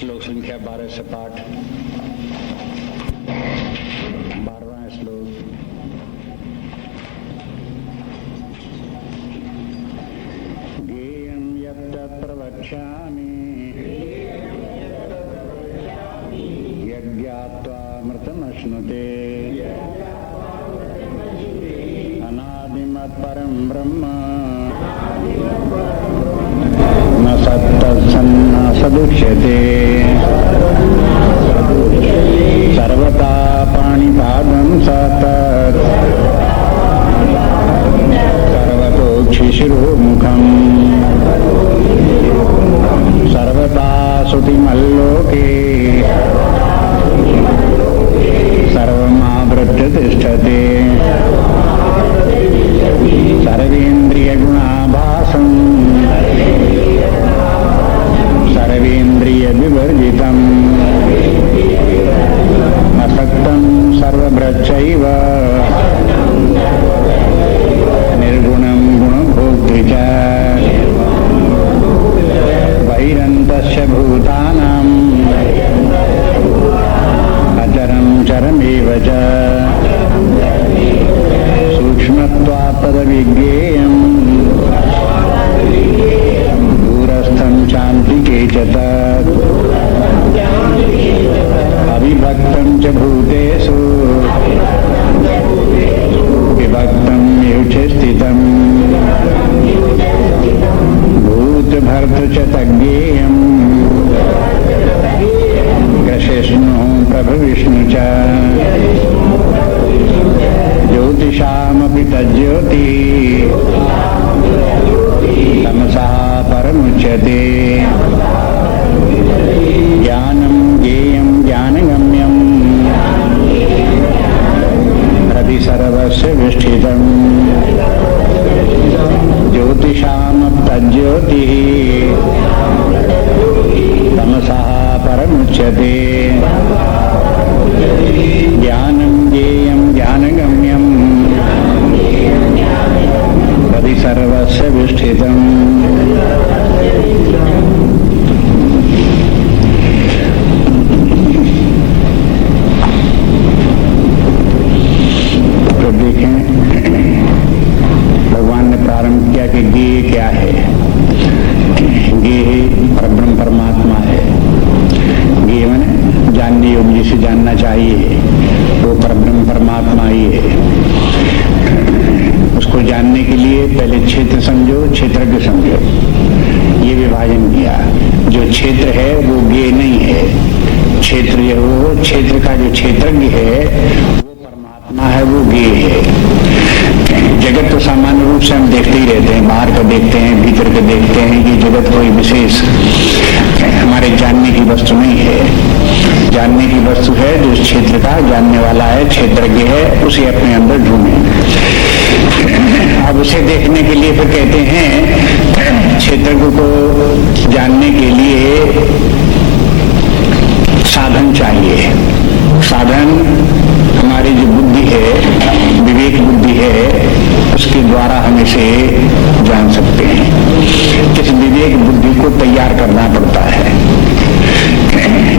श्लोक संख्या 12 से पाठ। 12वां श्लोक। ज्ञेयं यत्तत् प्रवक्ष्यामि यज्ञात्वामृतमश्नुते अनादिमत्परं ब्रह्म न सत्तत्सन्न सदुच्यते सर्वथा पाणिपादं सतत् सर्वतोक्षिशिरोमुखम् सर्वथा श्रुतिमल्लोके सर्वमावृत्य तिष्ठते सर्वेन्द्रियगुणाभासम् सर्वेन्द्रियविवर्जितम् असक्तं सर्वभृच्चैव निर्गुणं गुणभोक्तृ च बहिरन्तस्य भूतानाम् अचरं चरमेव च सूक्ष्मत्वात् तद्विज्ञेयम् दूरस्थं चान्तिके च तत् अविभक्तं च भूतेषु विभक्तं येष स्थितम् भूतभर्तृ च तज्ञेयम् ग्रसिष्णुः प्रभविष्णु च ज्योतिषामपि तज्ज्योति तमसः परमुच्यते ज्ञानं ज्ञेयं ज्ञानगम्यं हृदि सर्वस्य विष्ठितम् ज्योतिषामप्तज्ज्योतिः तमसः परमुच्यते ज्ञानं ज्ञेयं ज्ञानगम्यं हृदि सर्वस्य विष्ठितम्। तो देखें, भगवान ने प्रारंभ किया कि ज्ञेय क्या है। ज्ञेय परब्रह्म परमात्मा है। ज्ञेय माने जानने योग्य, जिसे जानना चाहिए वो परब्रह्म परमात्मा ही है। उसको जानने के लिए पहले क्षेत्र समझो, क्षेत्रज्ञ समझो, ये विभाजन किया। जो क्षेत्र है वो ज्ञेय नहीं है। क्षेत्र वो क्षेत्र का जो क्षेत्रज्ञ है वो परमात्मा है, वो ज्ञेय है। जगत तो सामान्य रूप से हम देखते ही रहते हैं, बाहर का देखते हैं, भीतर का देखते हैं। कि जगत कोई विशेष हमारे जानने की वस्तु नहीं है। जानने की वस्तु है जो इस क्षेत्र का जानने वाला है, क्षेत्रज्ञ है, उसे अपने अंदर ढूंढे। अब उसे देखने के लिए फिर कहते हैं क्षेत्रज्ञ को जानने के लिए साधन चाहिए। साधन हमारी जो बुद्धि है, विवेक बुद्धि है, उसके द्वारा हम इसे जान सकते हैं। इस विवेक बुद्धि को तैयार करना पड़ता है।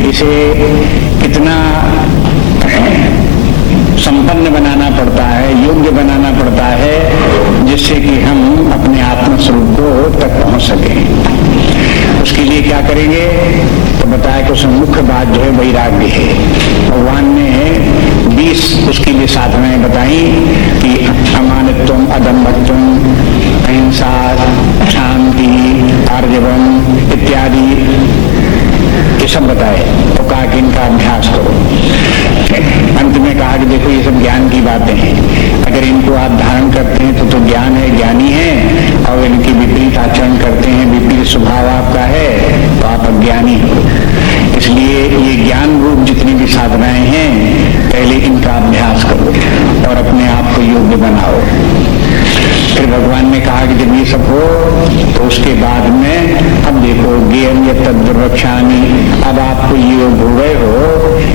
इसे कितना संपन्न बनाना पड़ता है, योग्य बनाना पड़ता है, जिससे कि हम अपने आत्म स्वरूप को तक पहुंच सकें। उसके लिए क्या करेंगे तो बताया कि उसमें मुख्य बात जो है वैराग्य है। भगवान ने 20 उसके लिए साधनाएं बताई कि अमानित्वम, अदम्भत्वम, अहिंसा, शांति, आर्जवम इत्यादि ये सब बताए। तो कहा कि इनका अभ्यास करो। अंत में कहा कि देखो ये सब ज्ञान की बातें हैं, अगर इनको आप धारण करते हैं तो ज्ञान है, ज्ञानी है, और इनकी विपरीत आचरण करते हैं, विपरीत स्वभाव आपका है, तो आप अज्ञानी हो। इसलिए ये ज्ञान रूप जितनी भी साधनाएं हैं, पहले इनका अभ्यास करो और अपने आप को योग्य बनाओ। फिर भगवान ने कहा कि जब ये सब हो तो उसके बाद में अब देखो ज्ञेयम यत् तद्वक्ष्यामि, अब आपको ये योग हो गए हो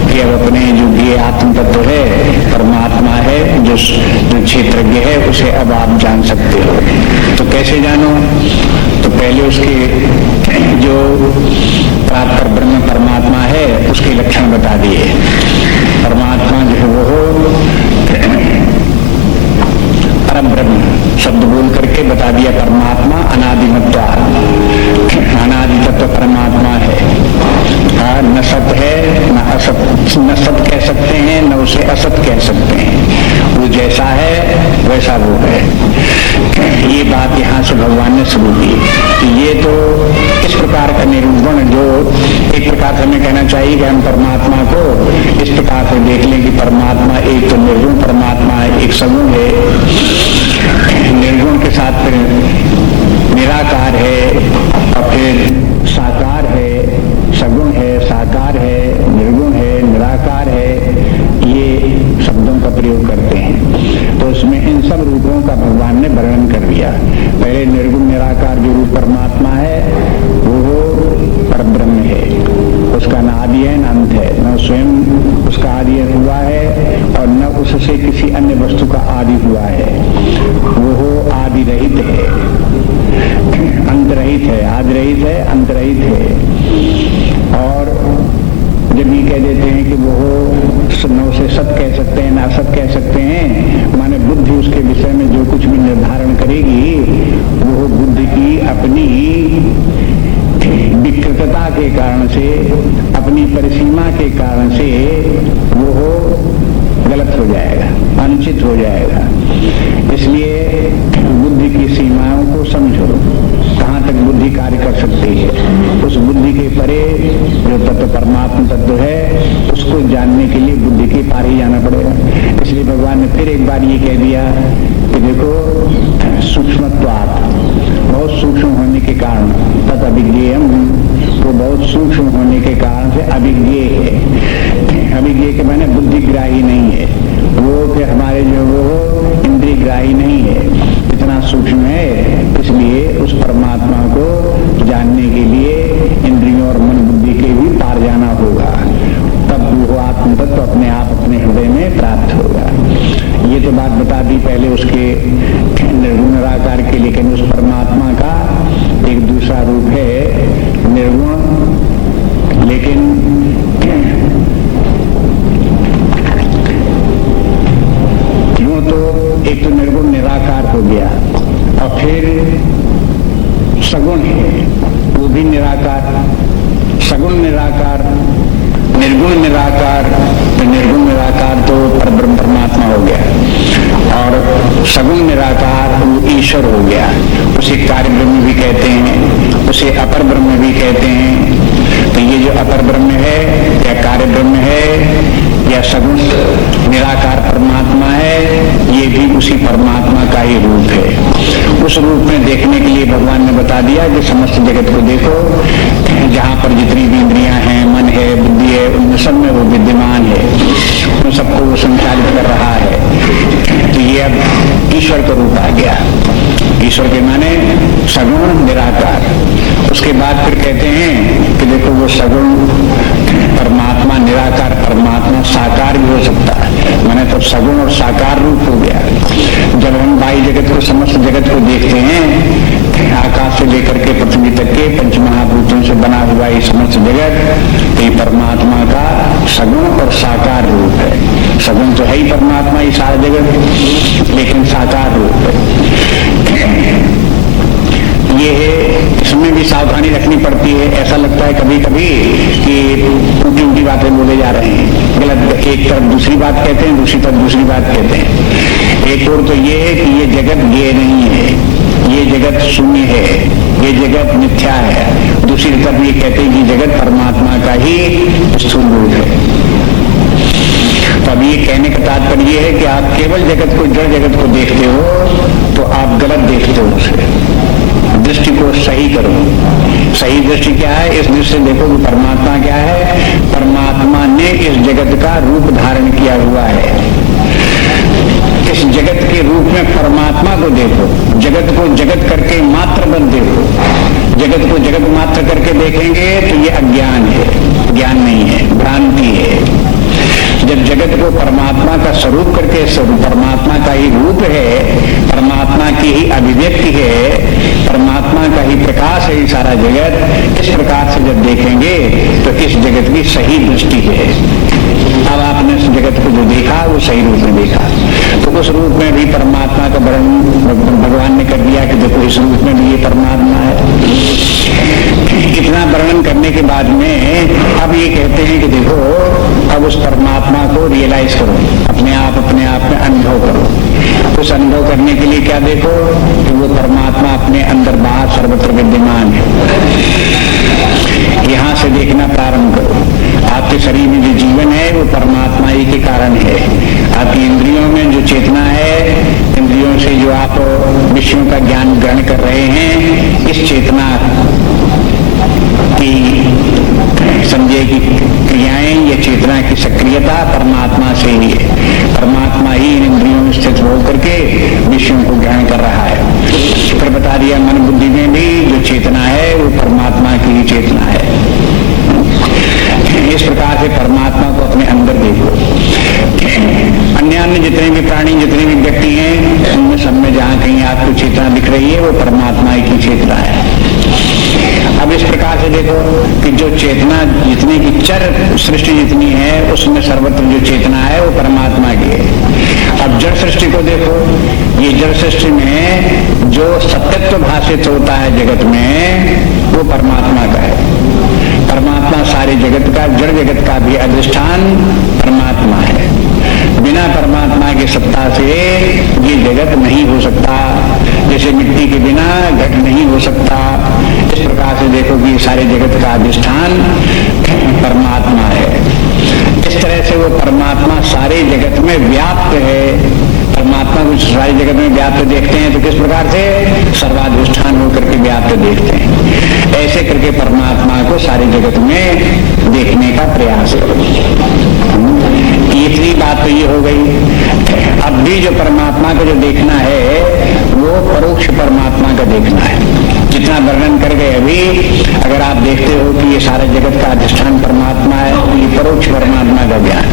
कि अब अपने जो ज्ञेय आत्म तत्व है, परमात्मा है, जो क्षेत्रज्ञ है, उसे अब आप जान सकते हो। तो कैसे जानो? तो पहले उसके जो प्राप्त ब्रह्म परमात्मा है उसके लक्षण बता दिए। परमात्मा जो है वो परम ब्रह्म शब्द बोल करके बता दिया। परमात्मा अनादिमत्व, अनादि तत्व परमात्मा है। न सत है न असत, न सत कह सकते हैं न उसे असत कह सकते हैं। वो जैसा है वैसा वो है। ये बात यहाँ से भगवान ने शुरू की कि ये तो इस प्रकार का निरूपण, जो एक प्रकार से हमें कहना चाहिए कि हम परमात्मा को इस प्रकार से देख लें कि परमात्मा एक तो निर्गुण परमात्मा है, एक सगुण है, निर्गुण के साथ फिर निराकार है और फिर साकार है, सगुण है, साकार है, निर्गुण है, निराकार है, ये शब्दों का प्रयोग करते हैं। तो उसमें इन सब रूपों का भगवान ने वर्णन कर दिया। पहले निर्गुण निराकार जो रूप परमात्मा है वो परब्रह्म है, उसका न आदि है न अंत है, न स्वयं उसका आदि हुआ है और न उससे किसी अन्य वस्तु का आदि हुआ है। वो आदि रहित है, अंत रहित है, आदि रहित है, अंत रहित है। और जब ये कह देते हैं कि वो न उसे सत कह सकते हैं ना असत कह सकते हैं, माने बुद्धि उसके विषय में जो कुछ भी निर्धारण करेगी वो बुद्धि की अपनी विकृतता के कारण से, अपनी परिसीमा के कारण से वो गलत हो जाएगा, अनुचित हो जाएगा। इसलिए बुद्धि की सीमाओं को समझो, कहाँ तक बुद्धि कार्य कर सकती है। उस बुद्धि के परे जो तत्व परमात्मा तत्व है उसको जानने के लिए बुद्धि के पार ही जाना पड़ेगा। इसलिए भगवान ने फिर एक बार ये कह दिया कि देखो सूक्ष्मत्वात्, बहुत सूक्ष्म होने के कारण, तत् अभिज्ञेयम, वो बहुत सूक्ष्म होने के कारण से अभिज्ञेय है। अभिज्ञेय के माने बुद्धिग्राही नहीं है, वो फिर हमारे जो वो इंद्रिय ग्राही नहीं है, इतना सूक्ष्म है। इसलिए उस परमात्मा को जानने के लिए इंद्रियों और मन बुद्धि के भी पार जाना होगा, तब वो आत्म तत्व अपने आप अपने हृदय में प्राप्त होगा। ये तो बात बता दी पहले उसके निर्गुण निराकार के, लेकिन उस परमात्मा का एक दूसरा रूप है निर्गुण, लेकिन यूं तो एक तो निर्गुण निराकार हो गया और फिर सगुण है, वो भी निराकार, सगुण निराकार, निर्गुण निराकार, निर्गुण निराकार तो परब्रह्म परमात्मा हो गया और सगुण निराकार वो ईश्वर हो गया। उसे कार्य ब्रह्म भी कहते हैं, उसे अपर ब्रह्म भी कहते हैं। तो ये जो अपर ब्रह्म है या कार्य ब्रह्म है या सगुण निराकार परमात्मा है, ये भी उसी परमात्मा का ही रूप है। उस रूप में देखने के लिए भगवान ने बता दिया कि समस्त जगत को देखो, जहाँ पर जितनी भी इंद्रियां हैं, मन है, बुद्धि है, उन सब में वो विद्यमान है, उन सबको वो संचालित कर रहा है। तो ये अब ईश्वर का रूप आ गया। ईश्वर के माने सगुण निराकार। उसके बाद फिर कहते हैं कि देखो वो सगुण परमात्मा, निराकार परमात्मा साकार भी हो सकता है, माने तो सगुण और साकार रूप हो गया। जब हम बाई जगत को, समस्त जगत को देखते हैं, आकाश से लेकर के पृथ्वी तक के पंचमहाभूतों से बना हुआ ये समस्त जगत, ये परमात्मा का सगुण और साकार रूप है। सगुण तो है ही परमात्मा ये सारा जगत, लेकिन साकार रूप है। ये है, इसमें भी सावधानी रखनी पड़ती है। ऐसा लगता है कभी कभी कि ऊंची ऊंची बातें बोले जा रहे हैं, गलत, एक तरफ दूसरी बात कहते हैं, दूसरी तरफ दूसरी बात कहते हैं। एक और तो ये है कि ये जगत ज्ञेय नहीं है, ये जगत शून्य है, ये जगत मिथ्या है। दूसरी तरफ ये कहते हैं कि जगत परमात्मा का ही स्थूल रूप है। तो अब ये कहने का तात्पर्य ये है कि आप केवल जगत को, जड़ जगत को देखते हो तो आप गलत देखते हो। उसे दृष्टि को सही करो। सही दृष्टि क्या है? इस दृष्टि से देखो कि परमात्मा क्या है। परमात्मा ने इस जगत का रूप धारण किया हुआ है। इस जगत के रूप में परमात्मा को देखो, जगत को जगत करके मात्र बन देखो। जगत को जगत मात्र करके देखेंगे तो ये अज्ञान है, ज्ञान नहीं है, भ्रांति है। जब जगत को परमात्मा का स्वरूप करके, परमात्मा का ही रूप है, परमात्मा की ही अभिव्यक्ति है, परमात्मा का ही प्रकाश है ये सारा जगत, इस प्रकार से जब देखेंगे तो इस जगत की सही दृष्टि है। अब आपने इस जगत को जो देखा वो सही रूप में देखा, तो उस रूप में भी परमात्मा का वर्णन भगवान ने कर दिया कि देखो इस रूप में भी ये परमात्मा है। इतना वर्णन करने के बाद में अब ये कहते हैं कि देखो अब उस परमात्मा को रियलाइज करो, अपने आप में अनुभव करो। उस अनुभव करने के लिए क्या देखो कि वो परमात्मा अपने अंदर बाहर सर्वत्र विद्यमान है। यहाँ से देखना प्रारंभ करो। आपके शरीर में जो जीवन है वो परमात्मा ही के कारण है। आपकी इंद्रियों में जो चेतना है, इंद्रियों से जो आप विषयों का ज्ञान ग्रहण कर रहे हैं, इस चेतना की समझे की क्रियाएं, ये चेतना की सक्रियता परमात्मा से ही है। परमात्मा ही इन इंद्रियों में स्थित होकर के विषयों को ग्रहण कर रहा है। फिर बता दिया मन बुद्धि में भी जो चेतना है वो परमात्मा की ही चेतना है। इस प्रकार से परमात्मा को अपने अंदर देखो। अन्य जितने भी प्राणी, जितने भी व्यक्ति हैं, उनमें सब में जहाँ कहीं आपको चेतना दिख रही है वो परमात्मा की चेतना है। अब इस प्रकार से देखो कि जो चेतना जितनी की चर सृष्टि जितनी है उसमें सर्वत्र जो चेतना है वो परमात्मा की है। अब जड़ सृष्टि को देखो, ये जड़ सृष्टि में जो सत्यत्व भाषित होता है जगत में वो परमात्मा का है। परमात्मा सारे जगत का, जड़ जगत का भी अधिष्ठान परमात्मा है। बिना परमात्मा की सत्ता से ये जगत नहीं हो सकता, जैसे मिट्टी के बिना घट नहीं हो सकता। इस प्रकार से देखो कि सारे जगत का अधिष्ठान परमात्मा है। इस तरह से वो परमात्मा सारे जगत में व्याप्त है। परमात्मा को सारी जगत में व्याप्त देखते हैं तो किस प्रकार से? सर्वाधिष्ठान होकर के व्याप्त देखते हैं। ऐसे करके परमात्मा को सारी जगत में देखने का प्रयास करो। इतनी बात तो ये हो गई। अब भी जो परमात्मा को जो देखना है वो परोक्ष परमात्मा का देखना है। जितना वर्णन कर गए अभी, अगर आप देखते हो कि ये सारे जगत का अधिष्ठान परमात्मा है तो ये परोक्ष परमात्मा का ज्ञान।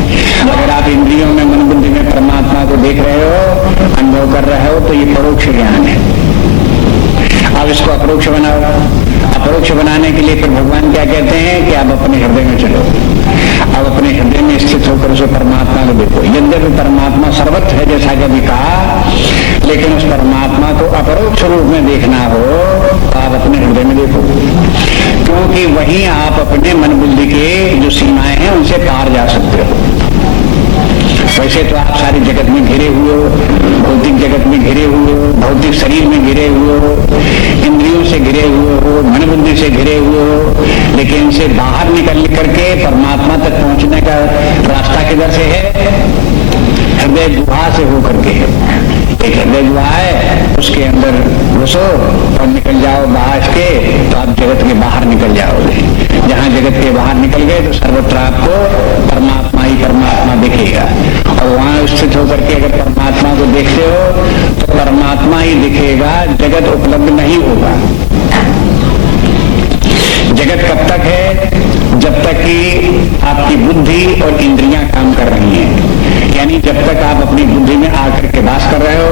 अगर आप इंद्रियों में, मन बुद्धि में परमात्मा को देख रहे हो, अनुभव कर रहे हो तो ये परोक्ष ज्ञान है। अब इसको अपरोक्ष बनाओ। अपरोक्ष बनाने के लिए फिर भगवान क्या कहते हैं कि आप अपने हृदय में चलो। अब अपने हृदय में स्थित होकर उसे परमात्मा को देखो। यद्यपि परमात्मा सर्वत्र है जैसा कभी कहा, लेकिन उस परमात्मा को अपरोक्ष रूप में देखना हो तो आप अपने हृदय में देखो, क्योंकि वहीं आप अपने मन बुद्धि के जो सीमाएं हैं उनसे पार जा सकते हो। वैसे तो आप सारे जगत में घिरे हुए हो, भौतिक जगत में घिरे हुए हो, भौतिक शरीर में घिरे हुए हो, इंद्रियों से घिरे हुए हो, मन बुद्धि से घिरे हुए हो, लेकिन इनसे बाहर निकल करके परमात्मा तक पहुंचने का रास्ता किधर से है? हृदय गुहा से होकर के है। एक हृदय गुहा है, उसके अंदर घुसो और निकल जाओ बाहर के, तो आप जगत के बाहर निकल जाओगे। जहाँ जगत के बाहर निकल गए तो सर्वत्र आपको परमात्मा ही परमात्मा दिखेगा। और वहां स्थित होकर के अगर परमात्मा को देखते हो तो परमात्मा ही दिखेगा, जगत उपलब्ध नहीं होगा। जगत कब तक है? जब तक कि आपकी बुद्धि और इंद्रियां काम कर रही हैं। यानी जब तक आप अपनी बुद्धि में आकर के वास कर रहे हो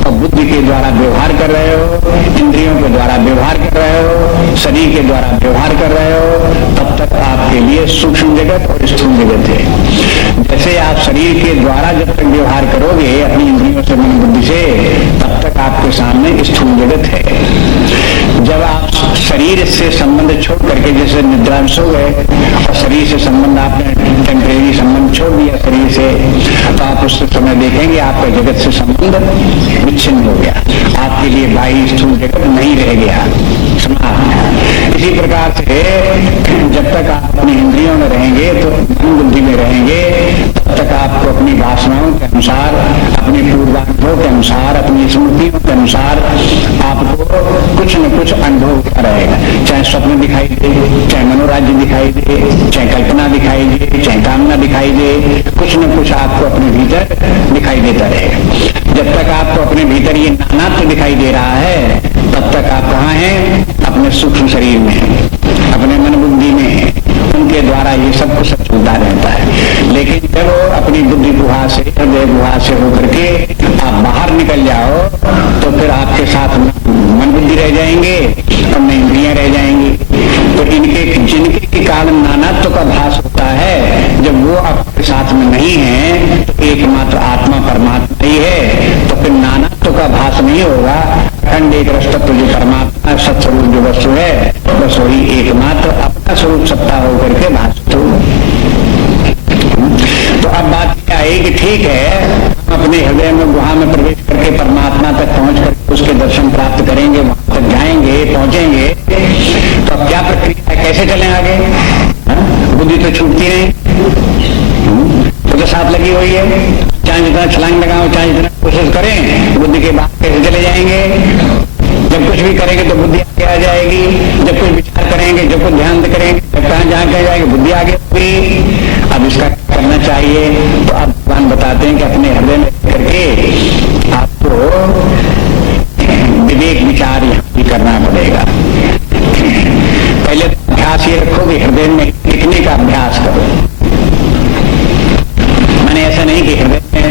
और बुद्धि के द्वारा व्यवहार कर रहे हो, इंद्रियों के द्वारा व्यवहार कर रहे हो, शरीर के द्वारा व्यवहार कर रहे हो, तब तक आपके लिए सूक्ष्म जगत और स्थूल जगत है। जैसे आप शरीर के द्वारा जब तक व्यवहार करोगे अपनी इंद्रियों से, मन बुद्धि से, तब तक आपके सामने स्थूल जगत है। जब आप शरीर से संबंध छोड़ करके, जैसे निद्रा में सो गए और शरीर से संबंध आपने टेम्परेरी संबंध छोड़ दिया शरीर से, तो आप उस समय देखेंगे आपका जगत से संबंध विच्छिन्न हो गया। आपके लिए बाह्य स्थूल जगत नहीं रह गया, समाप्त। इसी प्रकार से जब तक आप अपनी इंद्रियों में रहेंगे, तो मन बुद्धि में रहेंगे, तब तक आपको अपनी वासनाओं के अनुसार, अपने पूर्वानुभव के अनुसार, अपनी स्मृतियों के अनुसार आपको कुछ न कुछ अनुभव होता रहेगा। चाहे स्वप्न दिखाई दे, चाहे मनोराज्य दिखाई दे, चाहे कल्पना दिखाई दे, चाहे कामना दिखाई दे, कुछ न कुछ आपको अपने भीतर दिखाई देता रहेगा। जब तक आपको अपने भीतर ये नानात्व दिखाई दे रहा है, तब तक आप कहाँ हैं? अपने सूक्ष्म शरीर में, अपने मन बुद्धि में, उनके द्वारा ये सब कुछ चलता रहता है। लेकिन जब अपनी बुद्धि गुहा से, हृदय गुहा से होकर के आप बाहर निकल जाओ, तो फिर आपके साथ मन बुद्धि रह जाएंगे और न इंद्रियां रह जाएंगी। तो जिनके के कारण नानात्व का भास होता है, जब वो आपके साथ में नहीं है, तो एकमात्र आत्मा परमात्मा ही है, तो फिर नानात्व का भास नहीं होगा। अखंड एक रसतत्व जो परमात्मा सत्स्वरूप जो वस्तु है, बस वही एकमात्र अपना स्वरूप सत्ता होकर के भाषित हो। तो अब बात क्या है कि ठीक है, हम अपने हृदय में गुहा में प्रवेश करके परमात्मा तक पहुंच कर उसके दर्शन प्राप्त करेंगे, वहां तक जाएंगे, पहुंचेंगे। तो अब क्या प्रक्रिया है, कैसे चलें आगे? बुद्धि तो छूटती नहीं, तो साथ लगी हुई है। चाहे जितना छलांग लगाओ, चाहे जितना कोशिश करें, बुद्धि के बाद कैसे चले जाएंगे? जब कुछ भी करेंगे तो बुद्धि आगे आ जाएगी, जब कुछ विचार करेंगे, जब कुछ ध्यान करेंगे, जब कहाँ जहाँ कह जाएंगे, बुद्धि आगे होगी। अब इसका करना चाहिए, तो अब भगवान बताते हैं कि अपने हृदय में करके आपको विवेक विचार यहाँ भी करना पड़ेगा। पहले तो अभ्यास ये रखो कि हृदय में लिखने का अभ्यास करो। मैंने ऐसा नहीं कि हृदय में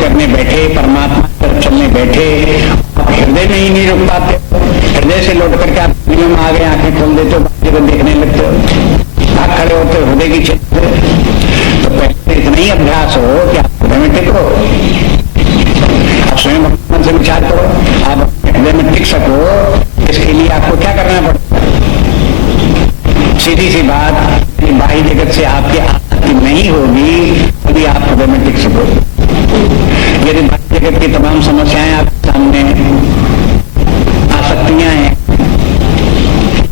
करने बैठे, परमात्मा पर चलने बैठे, आप हृदय में ही नहीं रुक पाते। हृदय से लौट करके आप दुनिया में आ गए, आंखें खोल देते हो, बाकी को देखने लगते हो, आप खड़े होते हो हृदय की छत पे। तो पहले इतना ही अभ्यास हो कि आप हृदय में टिको, आप स्वयं मन से विचार करो, आप हृदय में टिक सको। इसके लिए आपको क्या करना पड़ता है? सीधी सी बात, बाह्य जगत से आपकी आसक्ति नहीं होगी तभी आप हृदय में टिक सकोगे। यदि बाह्य जगत की तमाम समस्याएं आपके सामने, आसक्तियां हैं,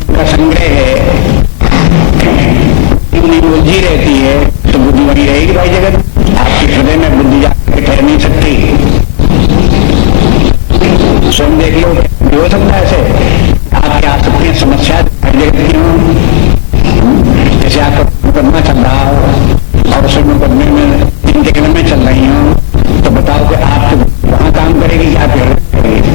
का संग्रह है, उलझी रहती है, तो बुद्धि वही रहेगी बाह्य जगत। आपके हृदय में बुद्धि जाकर ठहर नहीं सकती। स्वयं देख लो, हो सकता है ऐसे आपकी आसक्तियां समस्या बाह्य जगत की हों। जैसे आपका मुकदमा चल रहा हो और उस मुकदमे में 3 किलोमीटर में चल रही हो, तो बताओ कि आप वहां काम करेगी या आप हृदय करेगी?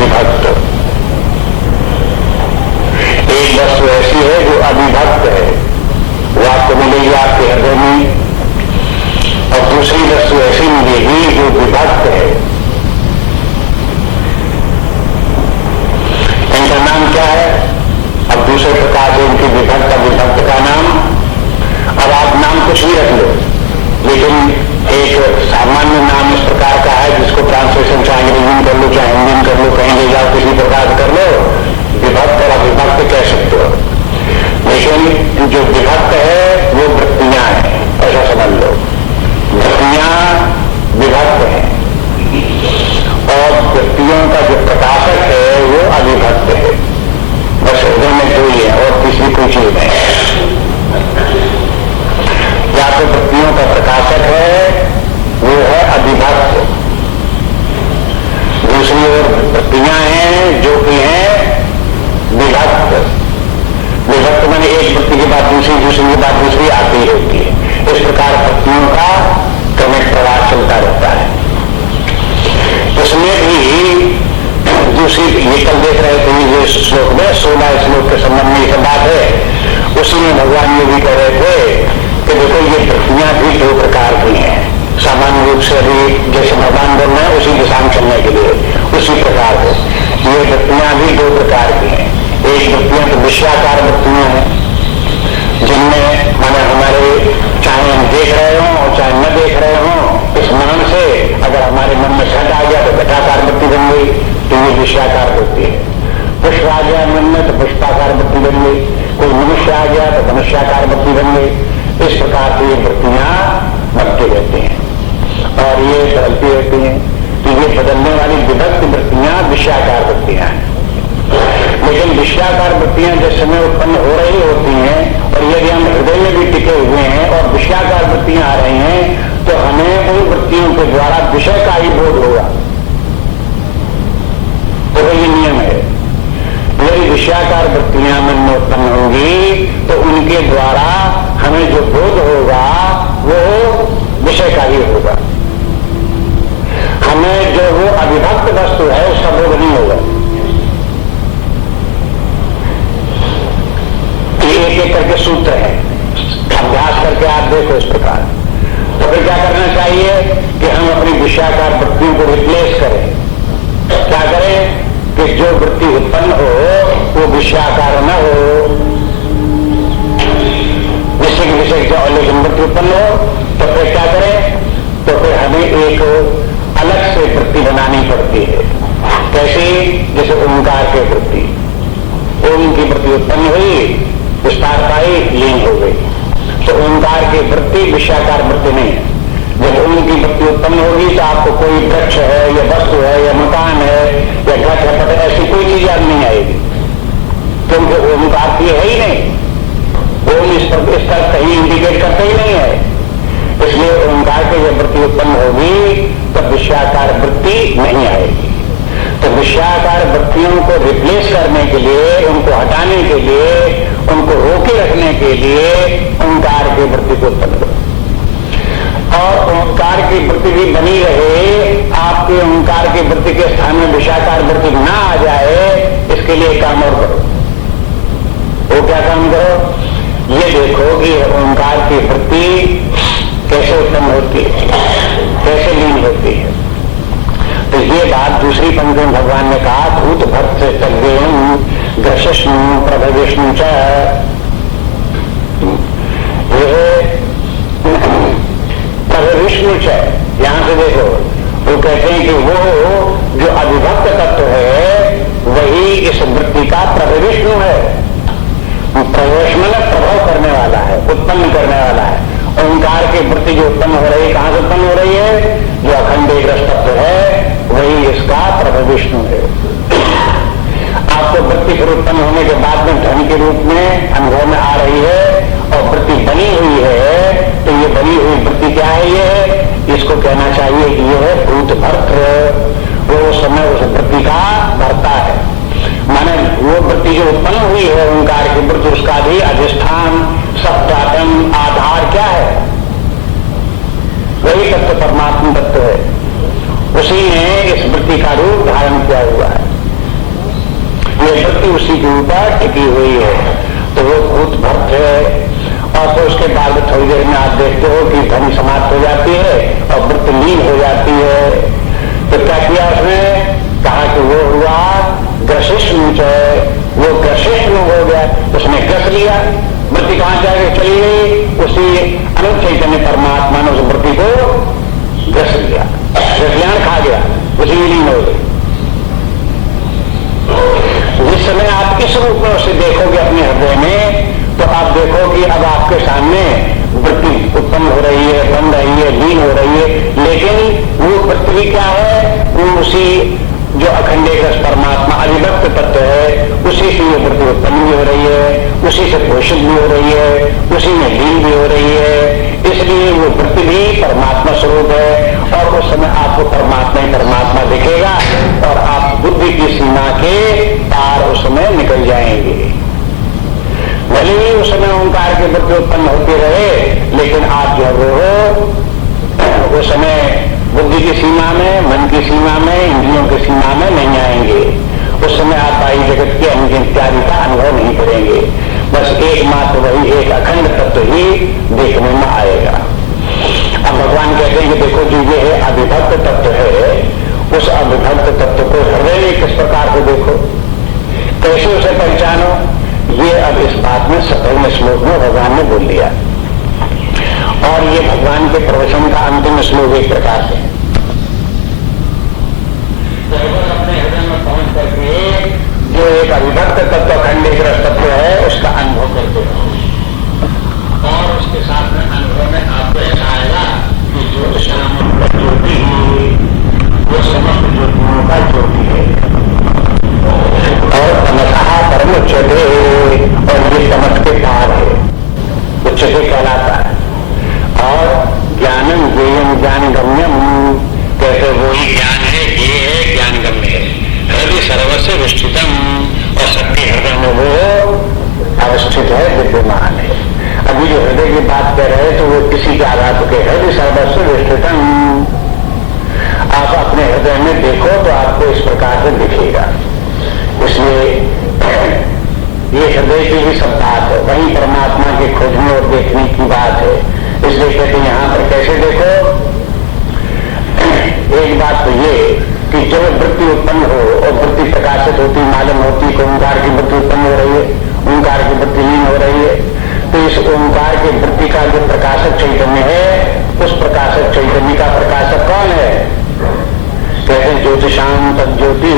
अविभक्त। एक वस्तु ऐसी है जो अविभक्त है, वो आपको मिलेगी आपके हृदय में, और दूसरी वस्तु ऐसी मिलेगी जो विभक्त है। इनका नाम क्या है? अब दूसरे प्रकार से इनकी विभक्त अविभक्त का नाम, अब आप नाम कुछ भी रख लो, लेकिन एक सामान्य नाम इस प्रकार का है जिसको ट्रांसलेशन चाहे अंग्रेजी में कर लो चाहे हिंदी में कर लो, कहीं ले जाओ किसी प्रकार से कर लो, विभक्त और अविभक्त कह सकते हो। लेकिन जो विभक्त है वो वृत्तियां हैं, ऐसा समझ लो। वृत्तियां विभक्त हैं और वृत्तियों का जो प्रकाशक है वो अविभक्त है। बस हृदय में दो ही है और तीसरी कोई चीज नहीं। या तो वृत्तियों का प्रकाशक है वो है अविभक्त, दूसरी ओर वृत्तियां हैं जो कि हैं विभक्त। विभक्त माने एक वृत्ति के बाद दूसरी, दूसरी के बाद दूसरी आती होती है। इस प्रकार वृत्तियों का क्रमिक प्रवाह चलता रहता है। उसमें भी दूसरी, ये कल देख रहे थे ये श्लोक में 16 श्लोक के संबंध में एक बात है, उसी में भगवान ये भी कह रहे थे कि देखो ये वृत्तियां भी दो प्रकार की हैं। सामान्य रूप से अभी जैसे भगवान बोल रहे हैं उसी दिशा में चलने के लिए, उसी प्रकार से ये वृत्तियां भी दो प्रकार की हैं। एक वृत्तियां तो विषयाकार वृत्तियां हैं, जिनमें माने हमारे चाहे हम देख रहे हों और चाहे न देख रहे हों, इस मन से अगर हमारे मन में घट आ गया तो घटाकार वृत्ति बन गई, तो ये विषयाकार वृत्ति है। पुष्प आ गया मन में तो पुष्पाकार वृत्ति बन गई, कोई मनुष्य आ गया तो मनुष्याकार वृत्ति बन गई। इस प्रकार की ये वृत्तियां बनती रहती हैं और ये बदलती रहती हैं। तो ये बदलने वाली विभक्त वृत्तियां विषयाकार वृत्तियां हैं। लेकिन विषयाकार वृत्तियां जिस समय उत्पन्न हो रही होती हैं और यदि हम हृदय में भी टिके हुए हैं और विषयाकार वृत्तियां आ रही हैं, तो हमें उन वृत्तियों के द्वारा विषय का ही बोध होगा। तो ये नियम है, यदि विषयाकार वृत्तियां मन में उत्पन्न होंगी तो उनके द्वारा हमें जो बोध होगा वो विषय का ही होगा। हमें जो वो अविभक्त वस्तु है उसका बोध नहीं होगा। ये एक एक करके सूत्र है, अभ्यास करके आप देखो इस प्रकार। तो फिर क्या करना चाहिए कि हम अपनी विषयाकार वृत्तियों को रिप्लेस करें। क्या करें कि जो वृत्ति उत्पन्न हो वो विषयाकार न हो, जिससे कि विषय जो लेकिन वृत्ति उत्पन्न हो, तो फिर क्या करें, तो फिर हमें एक अलग से वृत्ति बनानी पड़ती है। कैसी? जैसे ओंकार की वृत्ति, ओम की वृत्ति उत्पन्न हुई, विस्तार पाई, लीन हो गई, तो ओंकार की वृत्ति विषयाकार वृत्ति नहीं है। जब ओम की वृत्ति उत्पन्न होगी तो आपको कोई वृक्ष है या वस्तु है या मकान है या घट है पता ऐसी कोई चीज याद नहीं आएगी, क्योंकि ओमकार की है ही नहीं। ओम इस तरफ कहीं इंडिकेट करता ही नहीं है। इसलिए ओंकार की जब वृत्ति उत्पन्न होगी तो विषयाकार वृत्ति नहीं आएगी। तो विषयाकार वृत्तियों को रिप्लेस करने के लिए, उनको हटाने के लिए, उनको रोके रखने के लिए ओंकार की वृत्ति को उत्पन्न करो और ओंकार की वृत्ति भी बनी रहे। आपके ओंकार की वृत्ति के स्थान में विषयाकार वृत्ति ना आ जाए, इसके लिए काम और करो। वो क्या काम करो? ये देखो कि ओंकार की वृत्ति कैसे उत्पन्न होती है, कैसे लीन होती है। तो ये बात दूसरी पंक्ति में भगवान ने कहा, भूत भक्त तज्ञेयं ग्रसिष्णु प्रभविष्णु च। प्रभविष्णु च, यहां से देखो, वो कहते हैं कि वो जो अविभक्त तत्व है वही इस वृत्ति का प्रभविष्णु है। प्रवेश में प्रभाव करने वाला है, उत्पन्न करने वाला है। ओंकार की वृत्ति जो उत्पन्न हो रही है, कहां से उत्पन्न हो रही है? जो अखंड एक रस तत्व है वही इसका प्रभविष्णु है। आपको वृत्ति फिर उत्पन्न होने के बाद में धन के रूप में अनुभव में आ रही है और वृत्ति बनी हुई है, तो ये बनी हुई वृत्ति क्या है? ये इसको कहना चाहिए कि ये है भूत भर्तृ। वो समय उस वृत्ति का भरता है, माने वो वृत्ति जो उत्पन्न हुई है ओंकार की वृत्ति, उसका भी अधिष्ठान सत्यातम आधार क्या है? वही तत्व परमात्मा तत्व है। उसी ने इस वृत्ति का रूप धारण किया हुआ है। वृत्ति उसी के ऊपर टिकी हुई है, तो वो भूत भक्त है। और तो उसके बाद थोड़ी देर में आप देखते हो कि ध्वनि समाप्त हो जाती है और वृत्ति लीन हो जाती है। तो क्या किया उसने, कहा कि वो हुआ ग्रसिष्ठ, वो ग्रसिष्ठ हो गया, उसने ग्रस लिया, वृत्ति कहां जाकर चली गई, उसी अनंत चैतन्य परमात्मा ने उस वृत्ति को ग्रस लिया, रसल्याण खा गया, उसी में लीन हो गई। जिस समय आप इस रूप में उसे देखोगे अपने हृदय में, तो आप देखो कि अब आपके सामने वृत्ति उत्पन्न हो रही है, बन रही है, लीन हो रही है, लेकिन वो वृत्ति क्या है, वो उसी जो अखंड रस परमात्मा अविभक्त तत्व है, उसी से ये वृत्ति उत्पन्न भी हो रही है, उसी से पोषित भी हो रही है, उसी में लीन भी हो रही है। इसलिए वो वृत्ति भी परमात्मा स्वरूप है, और उस समय आपको परमात्मा ही परमात्मा दिखेगा और आप बुद्धि की सीमा के पार उस समय निकल जाएंगे। भले ही उस समय ओंकार की वृत्ति उत्पन्न होती रहे, लेकिन आप जो हो उस समय बुद्धि की सीमा में, मन की सीमा में, इंद्रियों की सीमा में नहीं आएंगे। उस समय आप बाह्य जगत के अंग इत्यादि का अनुभव नहीं करेंगे, बस एकमात्र वही एक अखंड तत्व ही देखने में आएगा। अब भगवान कहते हैं कि देखो जो ये है अविभक्त तत्व है, उस अविभक्त तत्व को हृदय में किस प्रकार से देखो, कैसे उसे पहचानो, ये अब इस बात में 17वें श्लोक में भगवान ने बोल दिया। और ये भगवान के प्रवचन का अंतिम श्लोक एक प्रकार से अपने हृदय में पहुंच करके जो एक अविभक्त तत्व अखंड ग्रस्त तत्व है उसका अनुभव करते हो, और उसके साथ में अनुभव में आपको ऐसा आएगा कि ज्योतिषाम ज्योति वो समस्त ज्योतियों का ज्योति है, और तमसहा परम उच्चते, और ये तमस के पार है, उच्चते कहलाता है। और ज्ञानम ज्ञेयम ज्ञान गम्यम, कहते वही ज्ञान है, ये है ज्ञान गम्य है, हृदय सर्वस्व विष्ठितम, और सबके हृदय में वो अवस्थित है, विद्यमान है। अभी जो हृदय की बात कह रहे हैं तो वो किसी के आधार पर हृदय सर्वस्व विष्ठितम, आप अपने हृदय में देखो तो आपको इस प्रकार से दिखेगा। इसलिए ये हृदय की भी सब बात है, वही परमात्मा के खोजने और देखने की बात है। इसलिए कहते हैं यहाँ पर कैसे देखो, एक बात तो ये कि जब वृत्ति उत्पन्न हो और वृत्ति प्रकाशित होती, मालूम होती कि ओंकार की वृत्ति उत्पन्न हो रही है, ओंकार की वृत्ति लीन हो रही है, तो इस ओंकार की वृत्ति का जो प्रकाशक चैतन्य है, उस प्रकाशक चैतन्य का प्रकाशक कौन है, कहते ज्योतिषाम तज्ज्योति,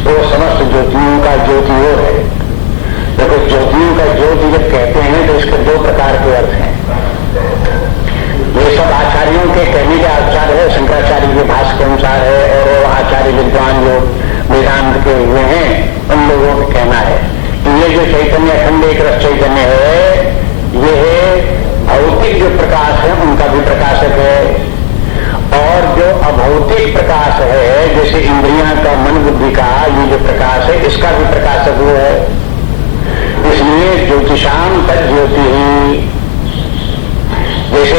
वो समस्त ज्योतियों का ज्योति वो है। देखो ज्योतियों का ज्योति जब कहते हैं तो इसके दो प्रकार के अर्थ हैं। ये सब आचार्यों के कहने के आचार्य है, शंकराचार्य के भाष्य के अनुसार है, और आचार्य विद्वान जो वेदांत के हुए हैं उन लोगों का कहना है कि ये जो चैतन्य अखंड एक रस चैतन्य है, ये भौतिक जो प्रकाश है उनका भी प्रकाशक है, और जो अभौतिक प्रकाश है जैसे इंद्रियां का, मन बुद्धि का, ये जो प्रकाश है इसका भी प्रकाशक वो है। इसलिए ज्योतिषाम तद ज्योति ही, जैसे